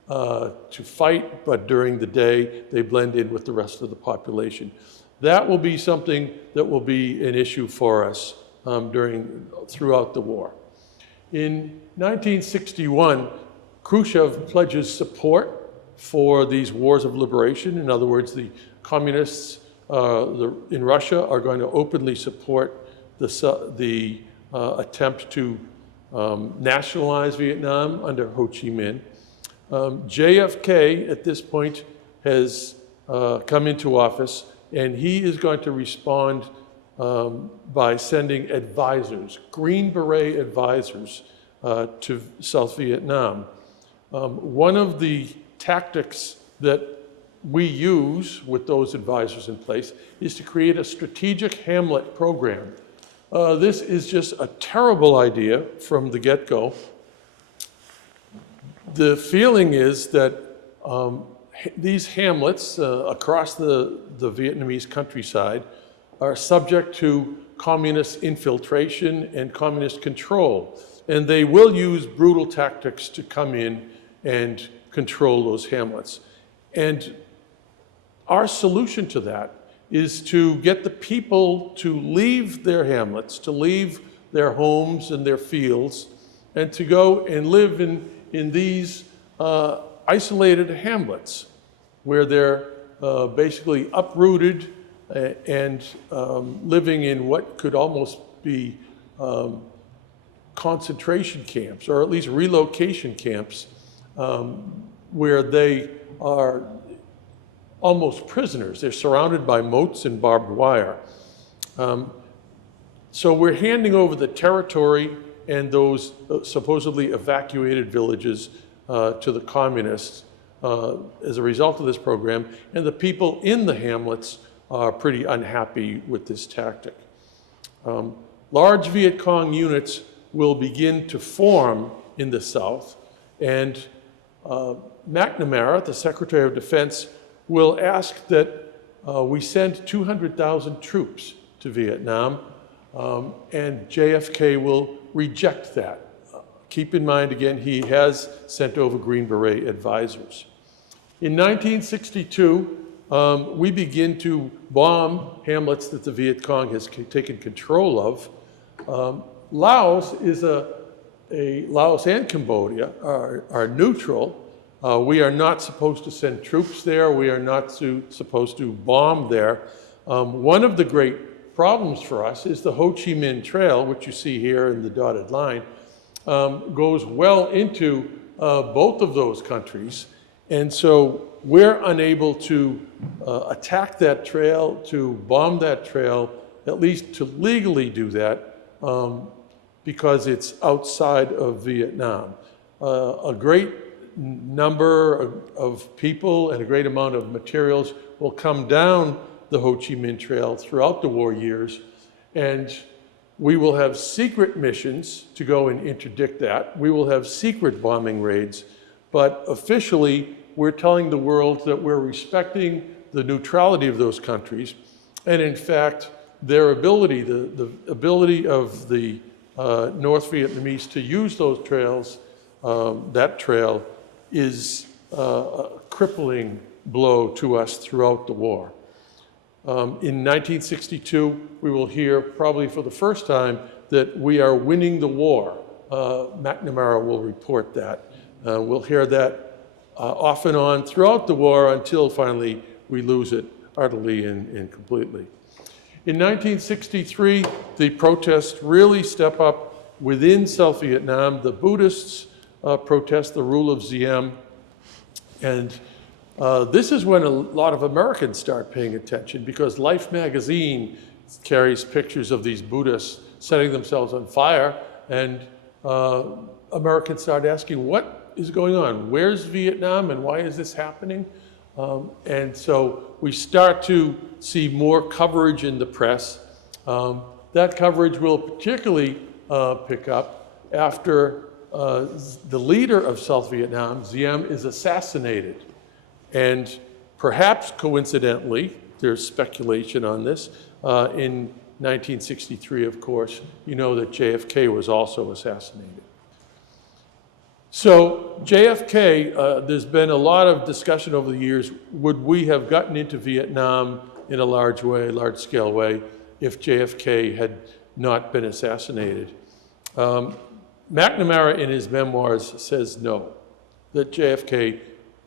to fight, but during the day they blend in with the rest of the population. That will be something that will be an issue for us throughout the war. In 1961, Khrushchev pledges support for these wars of liberation. In other words, the communists in Russia are going to openly support the attempt to nationalize Vietnam under Ho Chi Minh. JFK at this point has come into office, and he is going to respond by sending advisors, Green Beret advisors, to South Vietnam. One of the tactics that we use with those advisors in place is to create a strategic hamlet program. This is just a terrible idea from the get-go. The feeling is that these hamlets across the Vietnamese countryside are subject to communist infiltration and communist control. And they will use brutal tactics to come in and control those hamlets. And our solution to that is to get the people to leave their hamlets, to leave their homes and their fields, and to go and live in these isolated hamlets where they're basically uprooted and living in what could almost be concentration camps, or at least relocation camps, where they are almost prisoners. They're surrounded by moats and barbed wire. So we're handing over the territory and those supposedly evacuated villages to the communists as a result of this program, and the people in the hamlets are pretty unhappy with this tactic. Large Viet Cong units will begin to form in the South, and McNamara, the Secretary of Defense, will ask that we send 200,000 troops to Vietnam, and JFK will reject that. Keep in mind, again, he has sent over Green Beret advisors. In 1962, we begin to bomb hamlets that the Viet Cong has taken control of. Laos is Laos and Cambodia are neutral. We are not supposed to send troops there. We are not supposed to bomb there. One of the great problems for us is the Ho Chi Minh Trail, which you see here in the dotted line, goes well into both of those countries. And so we're unable to attack that trail, to bomb that trail, at least to legally do that, because it's outside of Vietnam. A great number of people and a great amount of materials will come down the Ho Chi Minh Trail throughout the war years, and we will have secret missions to go and interdict that. We will have secret bombing raids, but officially we're telling the world that we're respecting the neutrality of those countries, and in fact their ability, the ability of the North Vietnamese to use those trails, that trail is a crippling blow to us throughout the war. In 1962, we will hear probably for the first time that we are winning the war. McNamara will report that. We'll hear that off and on throughout the war until finally we lose it utterly and completely. In 1963, the protests really step up within South Vietnam. The Buddhists protest the rule of Diem, and this is when a lot of Americans start paying attention, because Life magazine carries pictures of these Buddhists setting themselves on fire, and Americans start asking, what is going on? Where's Vietnam, and why is this happening? And so we start to see more coverage in the press. That coverage will particularly pick up after the leader of South Vietnam, Diem, is assassinated. And perhaps coincidentally, there's speculation on this, in 1963, of course, you know that JFK was also assassinated. So JFK, there's been a lot of discussion over the years, would we have gotten into Vietnam in a large way, large-scale way, if JFK had not been assassinated? McNamara in his memoirs says no, that JFK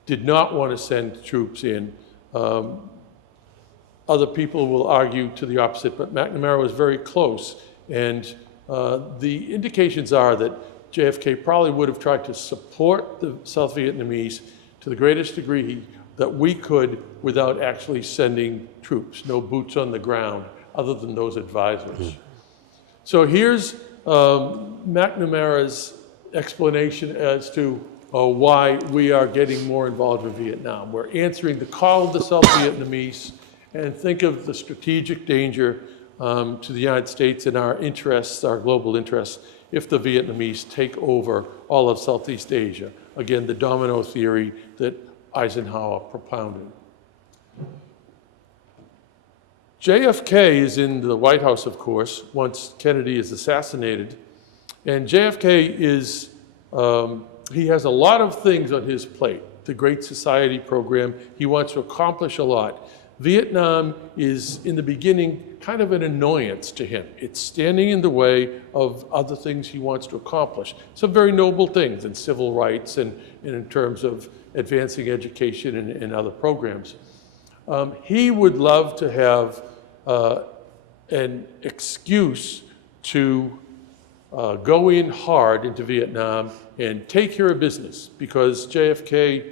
did not want to send troops in. Other people will argue to the opposite, but McNamara was very close, and the indications are that JFK probably would have tried to support the South Vietnamese to the greatest degree that we could without actually sending troops, no boots on the ground, other than those advisors. So here's McNamara's explanation as to why we are getting more involved with Vietnam. We're answering the call of the South Vietnamese, and think of the strategic danger to the United States and our interests, our global interests, if the Vietnamese take over all of Southeast Asia. Again, the domino theory that Eisenhower propounded. JFK is in the White House, of course, once Kennedy is assassinated. And JFK is, he has a lot of things on his plate. The Great Society program, he wants to accomplish a lot. Vietnam is, in the beginning, kind of an annoyance to him. It's standing in the way of other things he wants to accomplish. Some very noble things in civil rights and in terms of advancing education and other programs. He would love to have an excuse to go in hard into Vietnam and take care of business, because JFK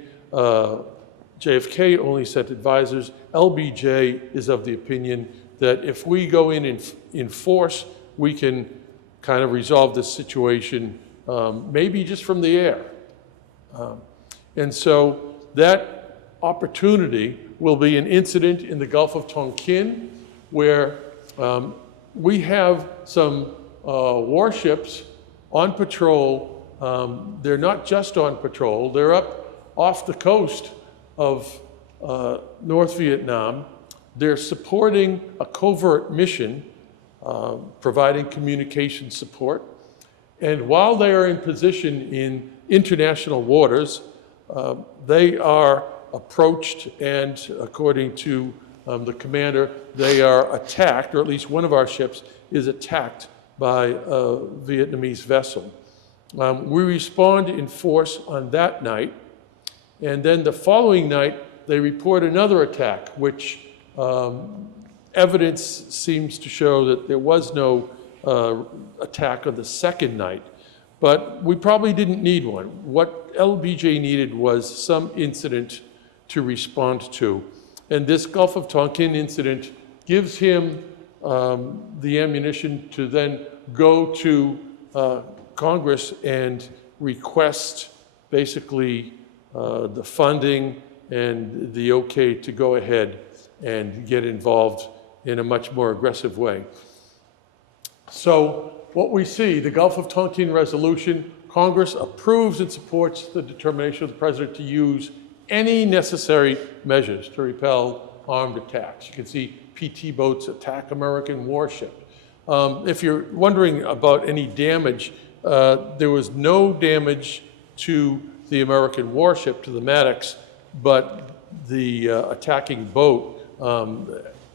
only sent advisors. LBJ is of the opinion that if we go in force, we can kind of resolve this situation, maybe just from the air. And so that opportunity will be an incident in the Gulf of Tonkin, where we have some warships on patrol. They're not just on patrol, they're up off the coast of North Vietnam. They're supporting a covert mission, providing communication support. And while they are in position in international waters, they are approached, and according to the commander, they are attacked, or at least one of our ships is attacked by a Vietnamese vessel. We respond in force on that night, and then the following night, they report another attack, which evidence seems to show that there was no attack on the second night, but we probably didn't need one. What LBJ needed was some incident to respond to. And this Gulf of Tonkin incident gives him the ammunition to then go to Congress and request basically the funding and the okay to go ahead and get involved in a much more aggressive way. So what we see, the Gulf of Tonkin resolution, Congress approves and supports the determination of the president to use any necessary measures to repel armed attacks. You can see PT boats attack American warship. If you're wondering about any damage, there was no damage to the American warship, to the Maddox, but the attacking boat,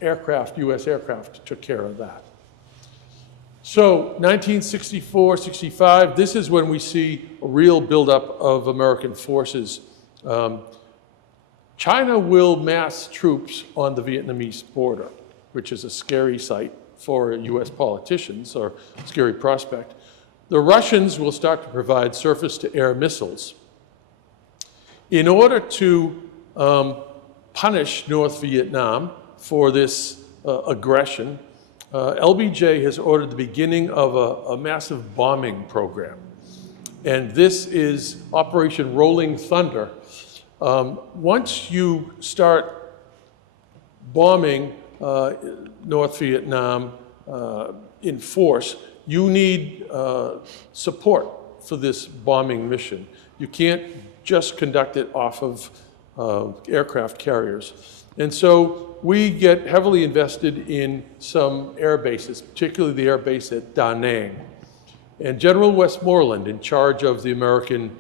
aircraft, US aircraft, took care of that. So 1964-65, this is when we see a real buildup of American forces. China will mass troops on the Vietnamese border, which is a scary sight for US politicians, or a scary prospect. The Russians will start to provide surface-to-air missiles. In order to punish North Vietnam for this aggression, LBJ has ordered the beginning of a massive bombing program. And this is Operation Rolling Thunder. Once you start bombing North Vietnam in force, you need support for this bombing mission. You can't just conduct it off of aircraft carriers. And so we get heavily invested in some air bases, particularly the air base at Da Nang. And General Westmoreland, in charge of the American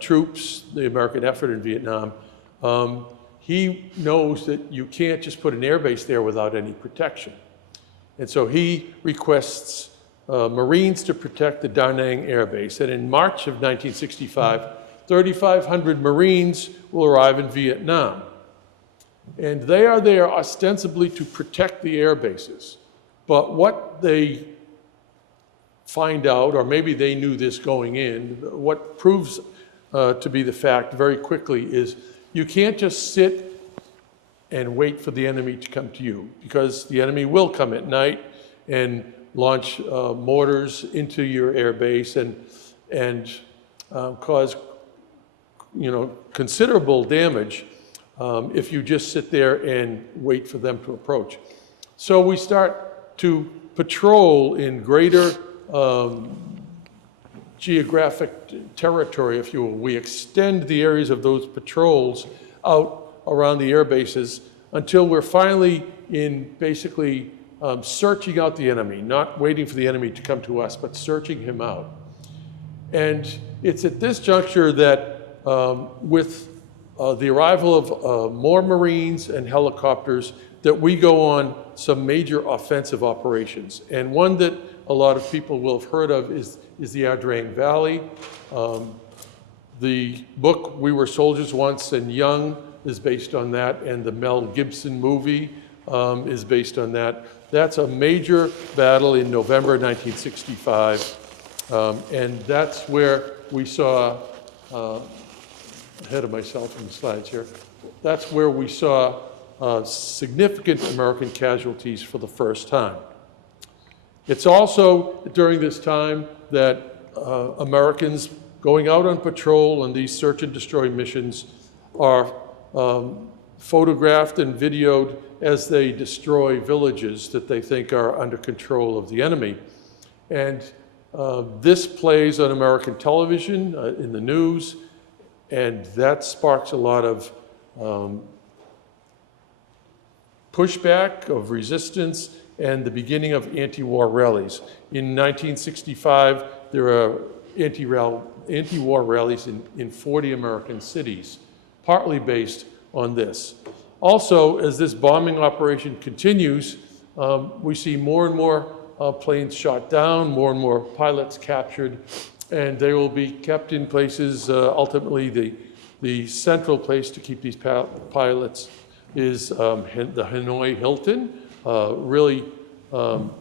troops, the American effort in Vietnam, he knows that you can't just put an air base there without any protection. And so he requests Marines to protect the Da Nang Air Base. And in March of 1965, 3,500 Marines will arrive in Vietnam. And they are there ostensibly to protect the air bases. But what they find out, or maybe they knew this going in, what proves to be the fact very quickly is you can't just sit and wait for the enemy to come to you, because the enemy will come at night and launch mortars into your air base and cause considerable damage if you just sit there and wait for them to approach. So we start to patrol in greater geographic territory, if you will. We extend the areas of those patrols out around the air bases until we're finally in basically searching out the enemy, not waiting for the enemy to come to us, but searching him out. And it's at this juncture that with the arrival of more Marines and helicopters, that we go on some major offensive operations. And one that a lot of people will have heard of is the Ardrain Valley. The book, We Were Soldiers Once and Young, is based on that, and the Mel Gibson movie is based on that. That's a major battle in November 1965, and that's where we saw, ahead of myself in the slides here, that's where we saw significant American casualties for the first time. It's also during this time that Americans going out on patrol on these search and destroy missions are photographed and videoed as they destroy villages that they think are under control of the enemy. And this plays on American television, in the news, and that sparks a lot of pushback, of resistance, and the beginning of anti-war rallies. In 1965, there are anti-war rallies in 40 American cities, partly based on this. Also, as this bombing operation continues, we see more and more planes shot down, more and more pilots captured, and they will be kept in places. Ultimately, the central place to keep these pilots is the Hanoi Hilton, really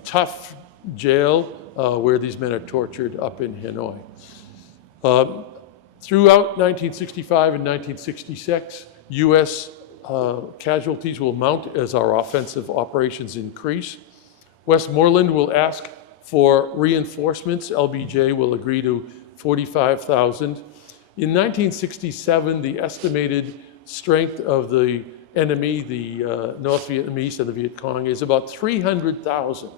tough jail where these men are tortured up in Hanoi. Throughout 1965 and 1966, U.S. Casualties will mount as our offensive operations increase. Westmoreland will ask for reinforcements. LBJ will agree to 45,000. In 1967, the estimated strength of the enemy, the North Vietnamese and the Viet Cong, is about 300,000.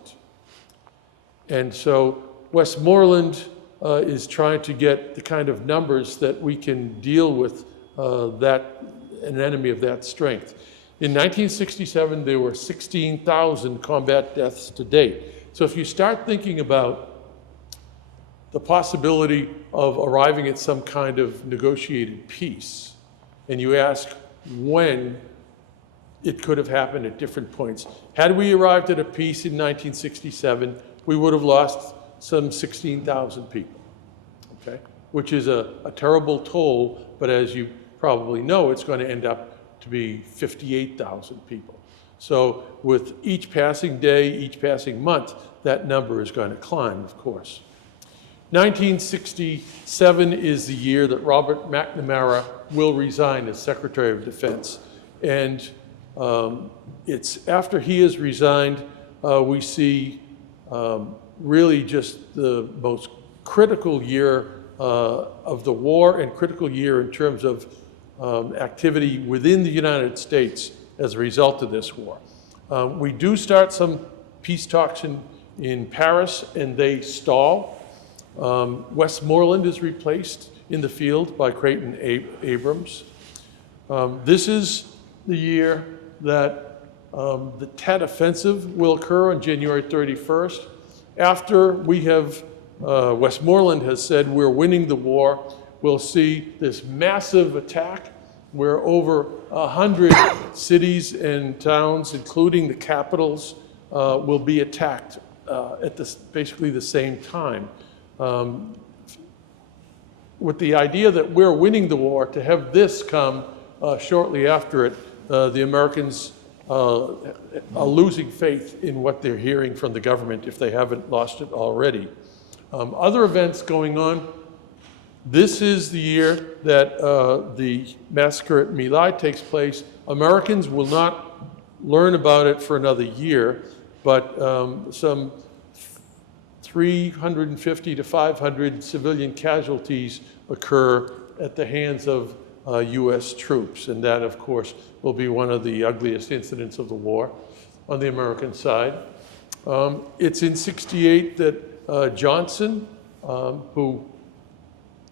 And so Westmoreland is trying to get the kind of numbers that we can deal with an enemy of that strength. In 1967, there were 16,000 combat deaths to date. So if you start thinking about the possibility of arriving at some kind of negotiated peace, and you ask when it could have happened at different points. Had we arrived at a peace in 1967, we would have lost some 16,000 people, okay? Which is a terrible toll, but as you probably know, it's going to end up to be 58,000 people. So with each passing day, each passing month, that number is going to climb, of course. 1967 is the year that Robert McNamara will resign as Secretary of Defense. And it's after he has resigned, we see really just the most critical year of the war, and critical year in terms of activity within the United States as a result of this war. We do start some peace talks in Paris, and they stall. Westmoreland is replaced in the field by Creighton Abrams. This is the year that the Tet Offensive will occur on January 31st. After we have, Westmoreland has said we're winning the war, we'll see this massive attack where over 100 cities and towns, including the capitals, will be attacked at basically the same time. With the idea that we're winning the war, to have this come shortly after it, the Americans are losing faith in what they're hearing from the government, if they haven't lost it already. Other events going on. This is the year that the massacre at My Lai takes place. Americans will not learn about it for another year, but some 350 to 500 civilian casualties occur at the hands of US troops, and that, of course, will be one of the ugliest incidents of the war on the American side. It's in '68 that Johnson, who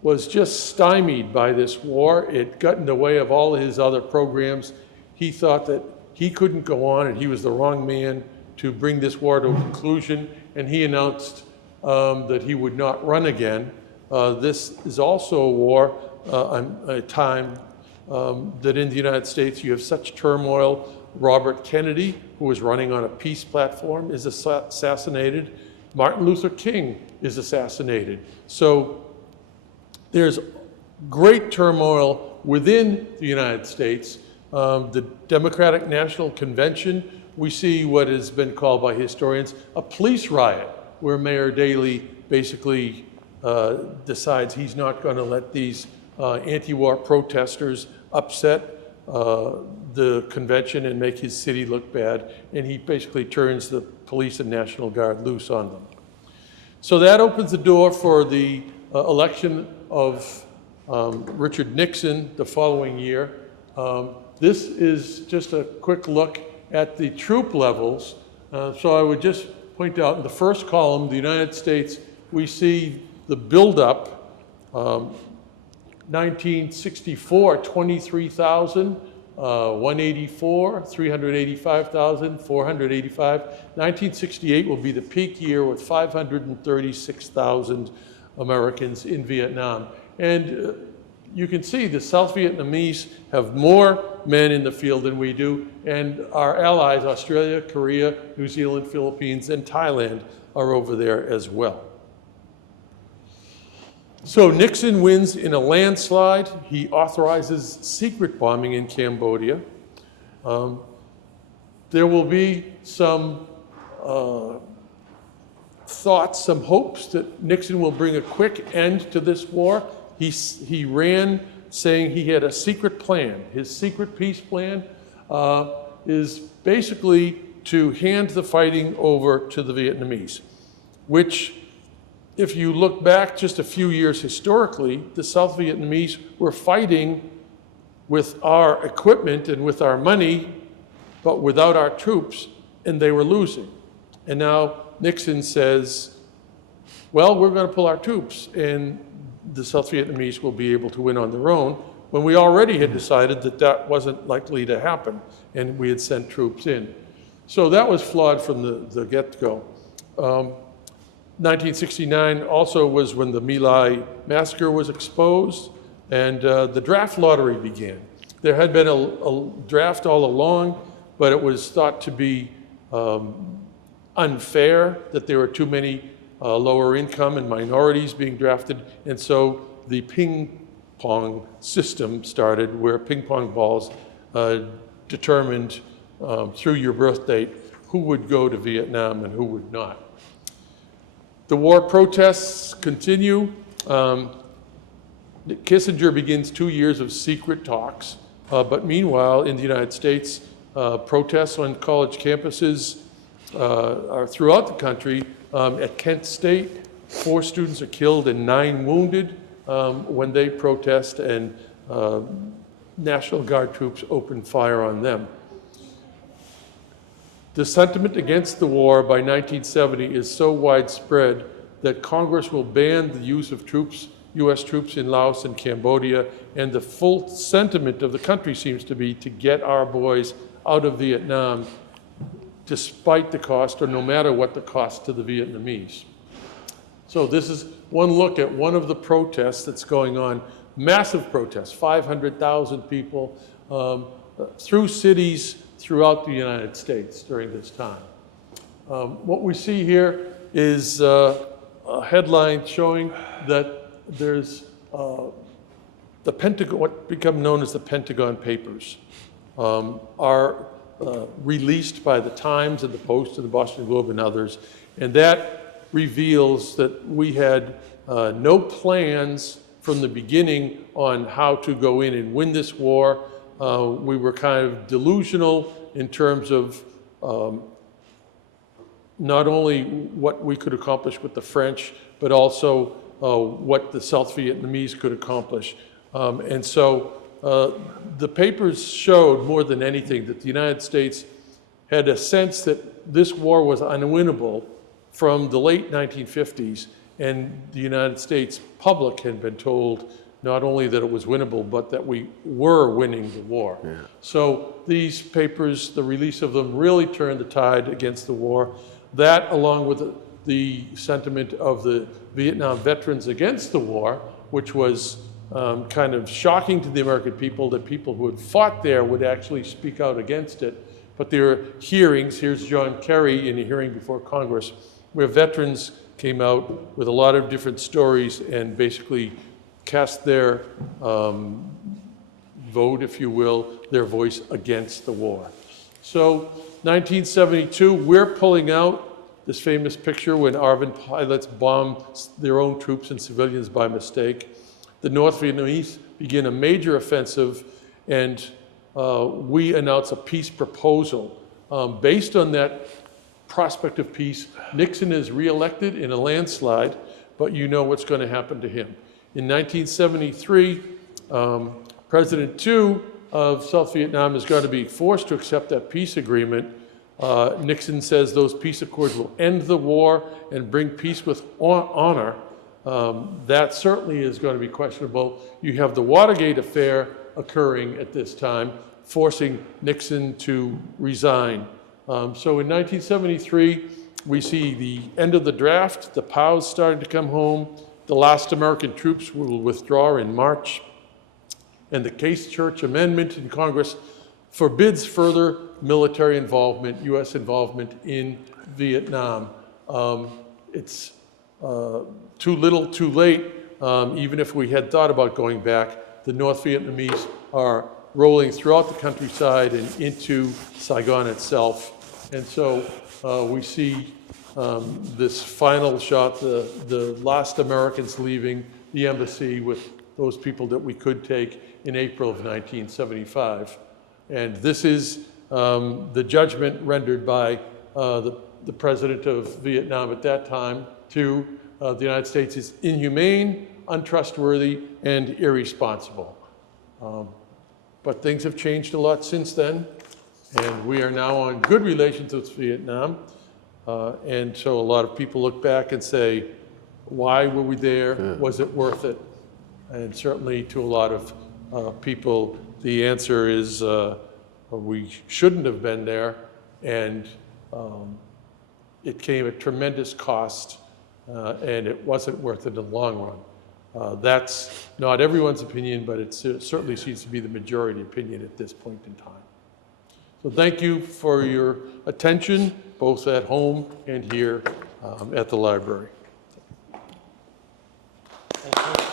was just stymied by this war, it got in the way of all his other programs. He thought that he couldn't go on and he was the wrong man to bring this war to a conclusion, and he announced that he would not run again. This is also a war, a time that in the United States you have such turmoil. Robert Kennedy, who was running on a peace platform, is assassinated. Martin Luther King is assassinated. So there's great turmoil within the United States. The Democratic National Convention, we see what has been called by historians a police riot, where Mayor Daley basically decides he's not going to let these anti-war protesters upset the convention and make his city look bad, and he basically turns the police and National Guard loose on them. So that opens the door for the election of Richard Nixon the following year. This is just a quick look at the troop levels. So I would just point out in the first column, the United States, we see the buildup. 1964, 23,000, 184, 385,000, 485. 1968 will be the peak year with 536,000 Americans in Vietnam. And you can see the South Vietnamese have more men in the field than we do, and our allies, Australia, Korea, New Zealand, Philippines, and Thailand are over there as well. So Nixon wins in a landslide. He authorizes secret bombing in Cambodia. There will be some thoughts, some hopes that Nixon will bring a quick end to this war. He ran saying he had a secret plan. His secret peace plan is basically to hand the fighting over to the Vietnamese, which, if you look back just a few years historically, the South Vietnamese were fighting with our equipment and with our money, but without our troops, and they were losing. And now Nixon says, well, we're going to pull our troops, and the South Vietnamese will be able to win on their own, when we already had decided that that wasn't likely to happen, and we had sent troops in. So that was flawed from the get-go. 1969 also was when the My Lai massacre was exposed, and the draft lottery began. There had been a draft all along, but it was thought to be unfair, that there were too many lower income and minorities being drafted, and so the ping pong system started, where ping pong balls determined through your birth date who would go to Vietnam and who would not. The war protests continue. Kissinger begins 2 years of secret talks, but meanwhile, in the United States, protests on college campuses are throughout the country. At Kent State, 4 students are killed and 9 wounded when they protest, and National Guard troops open fire on them. The sentiment against the war by 1970 is so widespread that Congress will ban the use of U.S. troops in Laos and Cambodia, and the full sentiment of the country seems to be to get our boys out of Vietnam, despite the cost, or no matter what the cost to the Vietnamese. So this is one look at one of the protests that's going on, massive protests, 500,000 people through cities throughout the United States during this time. What we see here is a headline showing that there's the Pentagon, what become known as the Pentagon Papers, are released by the Times and the Post and the Boston Globe and others, and that reveals that we had no plans from the beginning on how to go in and win this war. We were kind of delusional in terms of not only what we could accomplish with the French, but also what the South Vietnamese could accomplish. And so the papers showed more than anything that the United States had a sense that this war was unwinnable from the late 1950s, and the United States public had been told not only that it was winnable, but that we were winning the war. Yeah. So these papers, the release of them, really turned the tide against the war. That, along with the sentiment of the Vietnam veterans against the war, which was kind of shocking to the American people, that people who had fought there would actually speak out against it. But there are hearings, here's John Kerry in a hearing before Congress, where veterans came out with a lot of different stories and basically cast their vote, if you will, their voice against the war. So 1972, we're pulling out this famous picture when ARVN pilots bombed their own troops and civilians by mistake. The North Vietnamese begin a major offensive, and we announce a peace proposal. Based on that prospect of peace, Nixon is reelected in a landslide, but you know what's going to happen to him. In 1973, President Tu of South Vietnam is going to be forced to accept that peace agreement. Nixon says those peace accords will end the war and bring peace with honor. That certainly is going to be questionable. You have the Watergate affair occurring at this time, forcing Nixon to resign. So in 1973, we see the end of the draft, the POWs starting to come home, the last American troops will withdraw in March, and the Case Church Amendment in Congress forbids further military involvement, U.S. involvement in Vietnam. It's too little, too late. Even if we had thought about going back, the North Vietnamese are rolling throughout the countryside and into Saigon itself. And so we see this final shot, the last Americans leaving the embassy with those people that we could take in April of 1975. And this is the judgment rendered by the president of Vietnam at that time to the United States is inhumane, untrustworthy, and irresponsible. But things have changed a lot since then, and we are now on good relations with Vietnam. And so a lot of people look back and say, why were we there? Yeah. Was it worth it? And certainly to a lot of people, the answer is we shouldn't have been there, and it came at tremendous cost, and it wasn't worth it in the long run. That's not everyone's opinion, but it certainly seems to be the majority opinion at this point in time. So thank you for your attention, both at home and here at the library. Thank you.